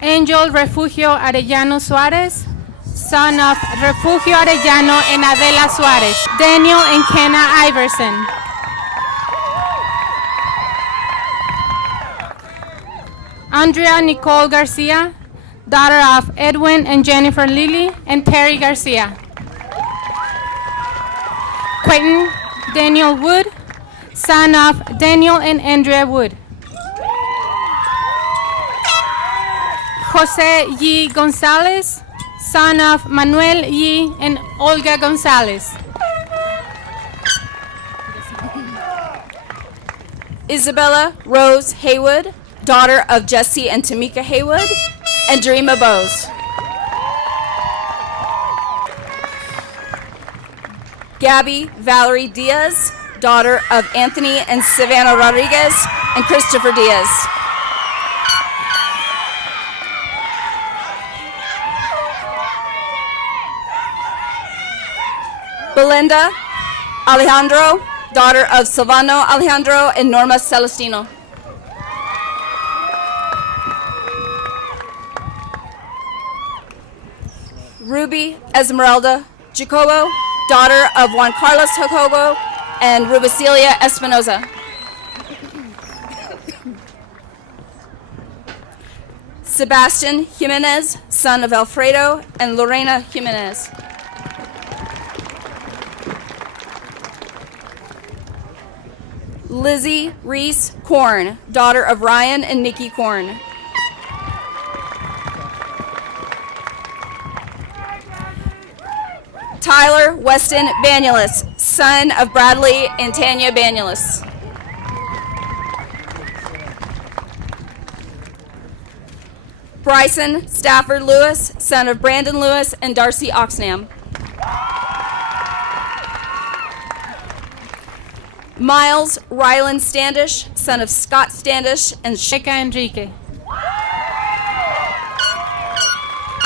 Angel Refugio Arellano Suarez, son of Refugio Arellano and Adela Suarez. Daniel and Kenna Iverson. Andrea Nicole Garcia, daughter of Edwin and Jennifer Lilly and Perry Garcia. Quentin Daniel Wood, son of Daniel and Andrea Wood. Jose Yi Gonzalez, son of Manuel Yi and Olga Gonzalez. Isabella Rose Haywood, daughter of Jesse and Tamika Haywood, and Dreama Bose. Gabby Valerie Diaz, daughter of Anthony and Savannah Rodriguez and Christopher Diaz. Belinda Alejandro, daughter of Silvano Alejandro and Norma Celestino. Ruby Esmeralda Jacobo, daughter of Juan Carlos Jacobo and Rubicelia Espinoza. Sebastian Jimenez, son of Alfredo and Lorena Jimenez. Lizzie Reese Korn, daughter of Ryan and Nikki Korn. Tyler Weston Banulis, son of Bradley and Tanya Banulis. Bryson Stafford Lewis, son of Brandon Lewis and Darcy Oxnam. Miles Ryland Standish, son of Scott Standish and Sheka Enrique.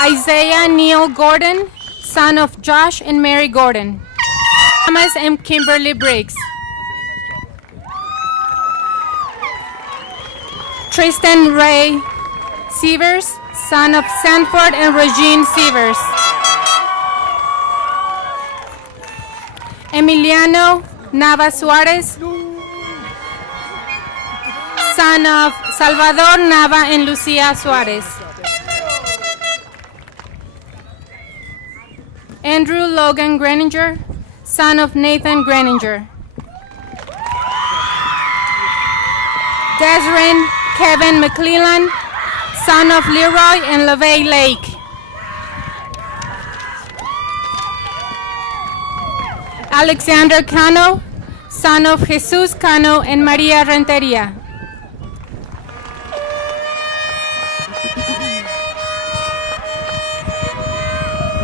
Isaiah Neil Gordon, son of Josh and Mary Gordon. Thomas and Kimberly Briggs. Tristan Ray Severs, son of Sanford and Regine Severs. Emiliano Nava Suarez, son of Salvador Nava and Lucia Suarez. Andrew Logan Greninger, son of Nathan Greninger. Desrin Kevin McClellan, son of Leroy and LaVey Lake. Alexander Cano, son of Jesus Cano and Maria Renteria.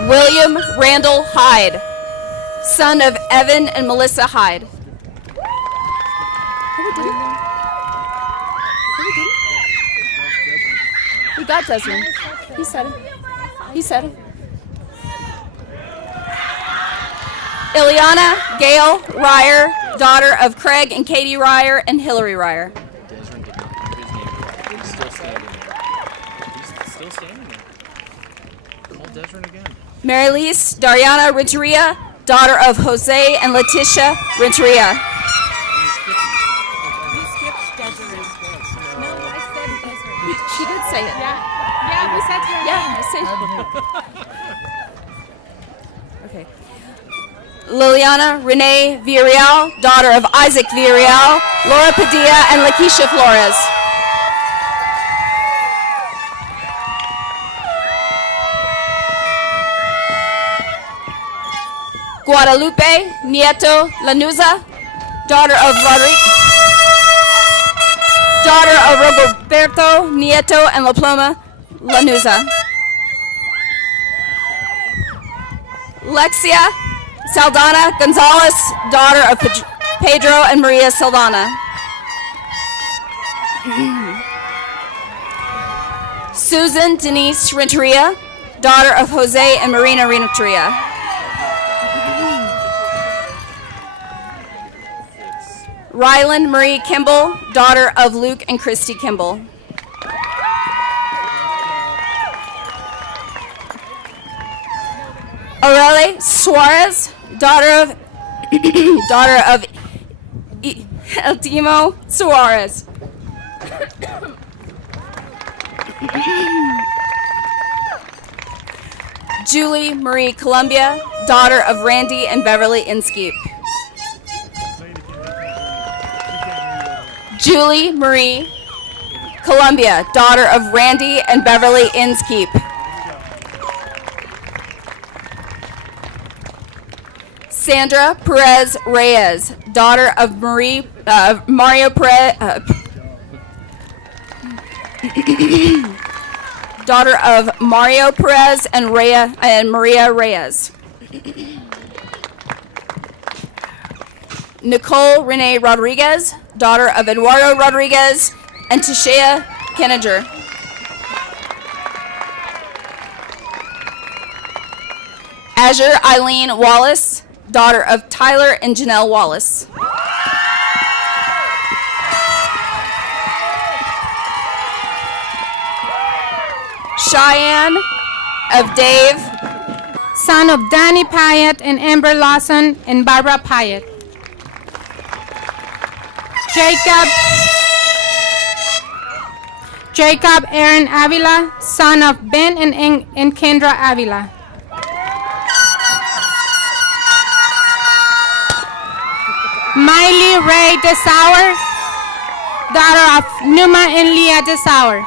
William Randall Hyde, son of Evan and Melissa Hyde. We got Desmond. He said it. He said it. Ileana Gail Ryer, daughter of Craig and Katie Ryer and Hillary Ryer. Desmond did not hear his name correct. He's still standing there. He's still standing there. Call Desmond again. Marylise Dariana Renteria, daughter of Jose and Leticia Renteria. You skipped Desiree. No, I said Desiree. She did say it. Yeah, we said her Yeah, I said. Okay. Liliana Renee Villarreal, daughter of Isaac Villarreal, Laura Padilla, and Lakeisha Flores. Guadalupe Nieto Lanuza, daughter of Roberto Nieto and La Ploma Lanuza. Lexia Saldana Gonzalez, daughter of Pedro and Maria Saldana. Susan Denise Renteria, daughter of Jose and Marina Renteria. Ryland Marie Kimball, daughter of Luke and Christy Kimball. Aurelie Suarez, daughter of Eltimo Suarez. Julie Marie Columbia, daughter of Randy and Beverly Inskeep. Julie Marie Columbia, daughter of Randy and Beverly Inskeep. Sandra Perez Reyes, daughter of Mario Perez, daughter of Mario Perez and Maria Reyes. Nicole Renee Rodriguez, daughter of Eduardo Rodriguez and Tashea Kenninger. Azure Eileen Wallace, daughter of Tyler and Janelle Wallace. Cheyenne of Dave, son of Danny Pyatt and Amber Lawson and Barbara Pyatt. Jacob Aaron Avila, son of Ben and Kendra Avila. Miley Ray DeSauer, daughter of Numa and Leah DeSauer.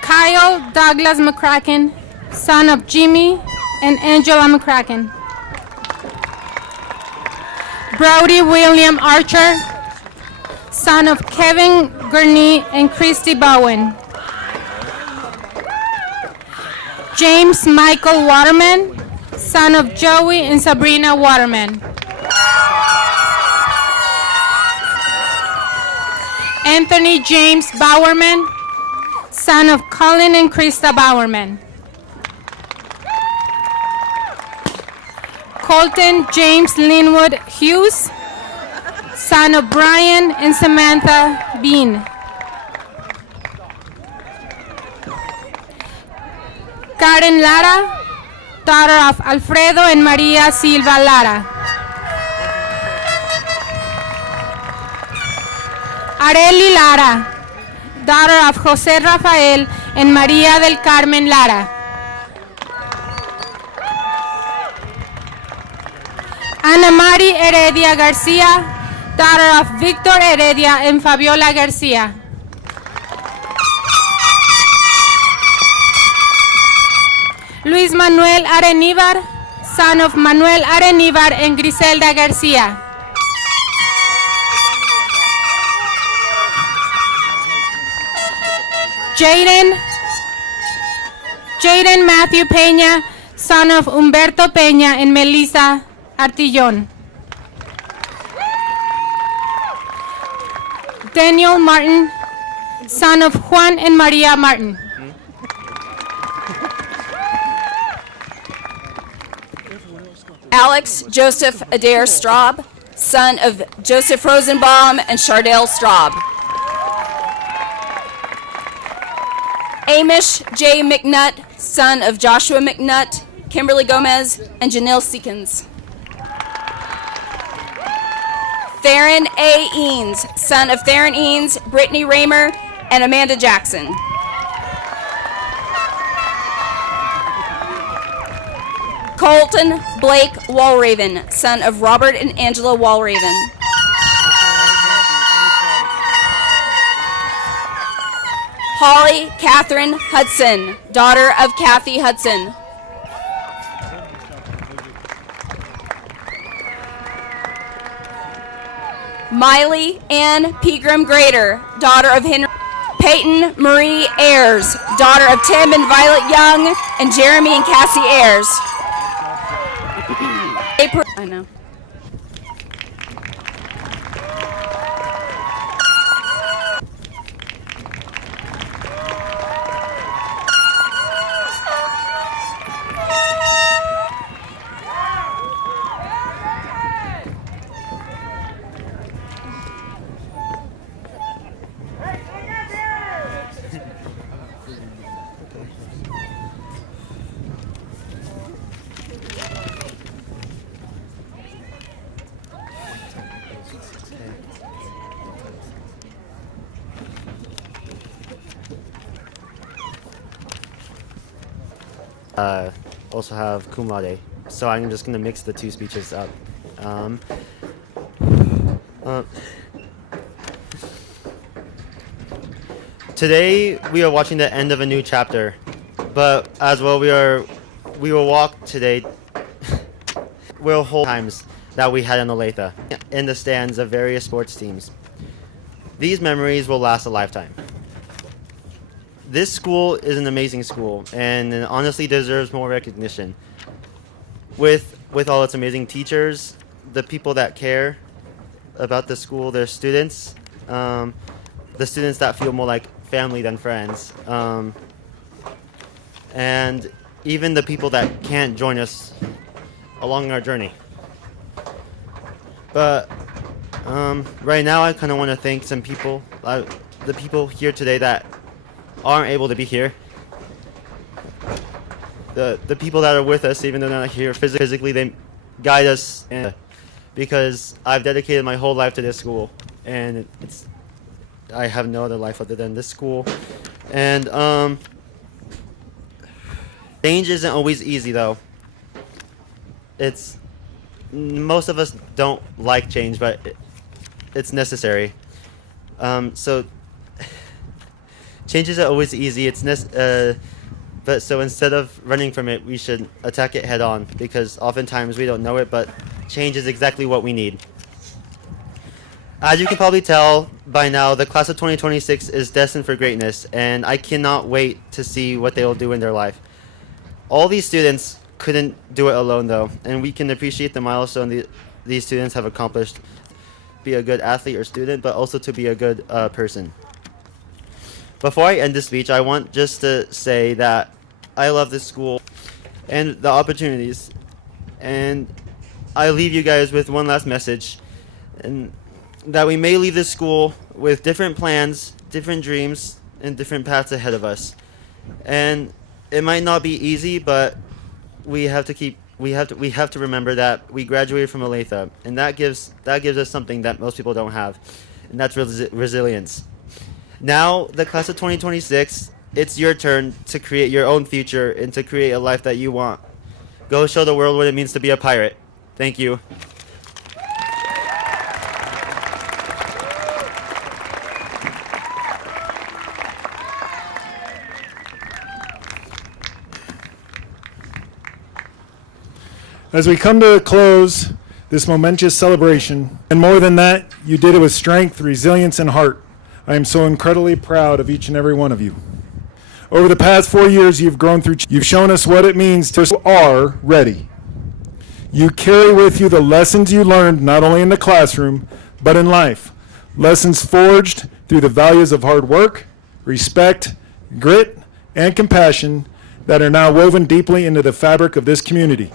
Kyle Douglas McCracken, son of Jimmy and Angela McCracken. Brody William Archer, son of Kevin Gurney and Christy Bowen. James Michael Waterman, son of Joey and Sabrina Waterman. Anthony James Bowerman, son of Colin and Krista Bowerman. Colton James Linwood Hughes, son of Brian and Samantha Bean. Karen Lara, daughter of Alfredo and Maria Silva Lara. Areli Lara, daughter of Jose Rafael and Maria del Carmen Lara. Ana Mari Heredia Garcia, daughter of Victor Heredia and Fabiola Garcia. Luis Manuel Arenivar, son of Manuel Arenivar and Griselda Garcia. Jaden Matthew Peña, son of Humberto Peña and Melissa Artillon. Daniel Martin, son of Juan and Maria Martin. Alex Joseph Adair Straub, son of Joseph Rosenbaum and Chardale Straub. Amish J. McNutt, son of Joshua McNutt, Kimberly Gomez, and Janelle Seekins. Theron A. Eanes, son of Theron Eanes, Brittany Raymer, and Amanda Jackson. Colton Blake Walraven, son of Robert and Angela Walraven. Holly Catherine Hudson, daughter of Kathy Hudson. Miley Ann Pegram Grader, daughter of Henry. Peyton Marie Ayers, daughter of Tim and Violet Young, and Jeremy and Cassie Ayers. I know. Also have cum laude, so I'm just going to mix the two speeches up. Today we are watching the end of a new chapter, but as well we will walk today. We'll hold times that we had in Olathe in the stands of various sports teams. These memories will last a lifetime. This school is an amazing school and honestly deserves more recognition. With all its amazing teachers, the people that care about the school, their students, the students that feel more like family than friends, and even the people that can't join us along our journey. But right now I kind of want to thank some people, the people here today that aren't able to be here. The people that are with us, even though they're not here physically, they guide us, because I've dedicated my whole life to this school, and I have no other life other than this school. And change isn't always easy though. Most of us don't like change, but it's necessary. So change isn't always easy. But so instead of running from it, we should attack it head on, because oftentimes we don't know it, but change is exactly what we need. As you can probably tell by now, the class of 2026 is destined for greatness, and I cannot wait to see what they will do in their life. All these students couldn't do it alone though, and we can appreciate the milestone these students have accomplished. Be a good athlete or student, but also to be a good person. Before I end this speech, I want just to say that I love this school and the opportunities, and I leave you guys with one last message, and that we may leave this school with different plans, different dreams, and different paths ahead of us. And it might not be easy, but we have to remember that we graduated from Olathe, and that gives us something that most people don't have, and that's resilience. Now, the class of 2026, it's your turn to create your own future and to create a life that you want. Go show the world what it means to be a pirate. Thank you. As we come to a close this momentous celebration, and more than that, you did it with strength, resilience, and heart. I am so incredibly proud of each and every one of you. Over the past 4 years, you've grown through. You've shown us what it means to are ready. You carry with you the lessons you learned not only in the classroom, but in life. Lessons forged through the values of hard work, respect, grit, and compassion that are now woven deeply into the fabric of this community.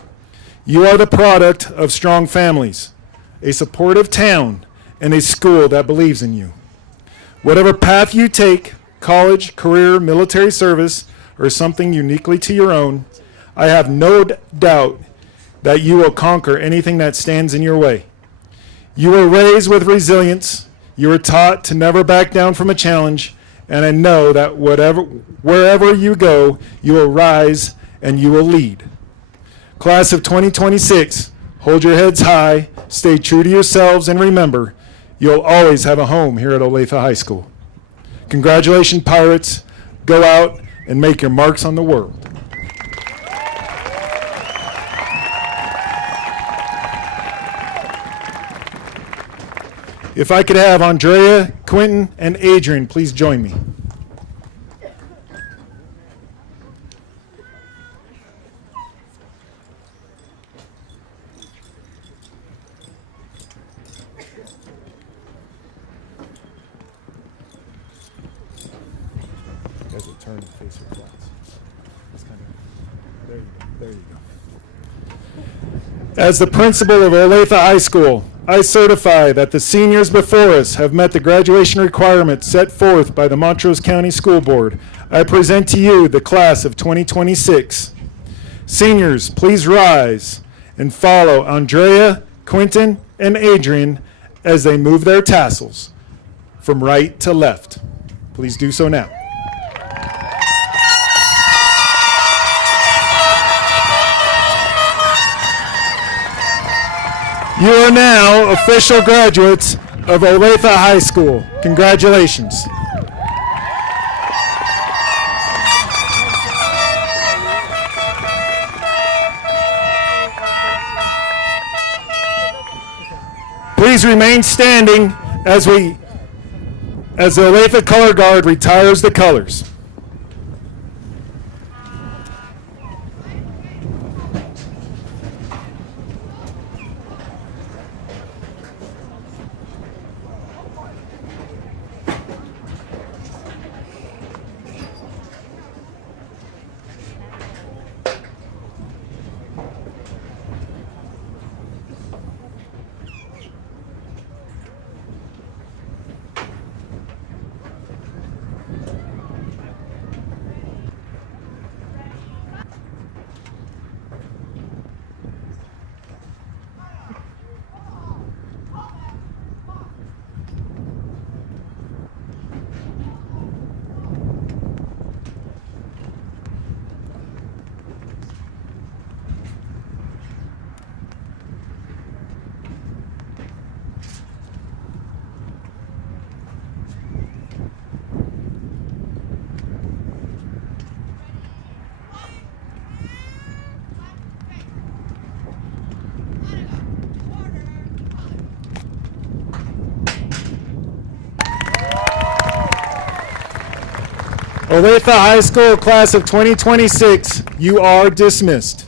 You are the product of strong families, a supportive town, and a school that believes in you. Whatever path you take, college, career, military service, or something uniquely to your own, I have no doubt that you will conquer anything that stands in your way. You were raised with resilience. You were taught to never back down from a challenge, and I know that wherever you go, you will rise and you will lead. Class of 2026, hold your heads high, stay true to yourselves, and remember, you'll always have a home here at Olathe High School. Congratulations, Pirates. Go out and make your marks on the world. If I could have Andrea, Quentin, and Adrian please join me. You guys will turn and face your class. Just kind of, there you go. As the principal of Olathe High School, I certify that the seniors before us have met the graduation requirements set forth by the Montrose County School Board. I present to you the class of 2026. Seniors, please rise and follow Andrea, Quentin, and Adrian as they move their tassels from right to left. Please do so now. You are now official graduates of Olathe High School. Congratulations. Please remain standing as the Olathe Color Guard retires the colors. Olathe High School class of 2026, you are dismissed.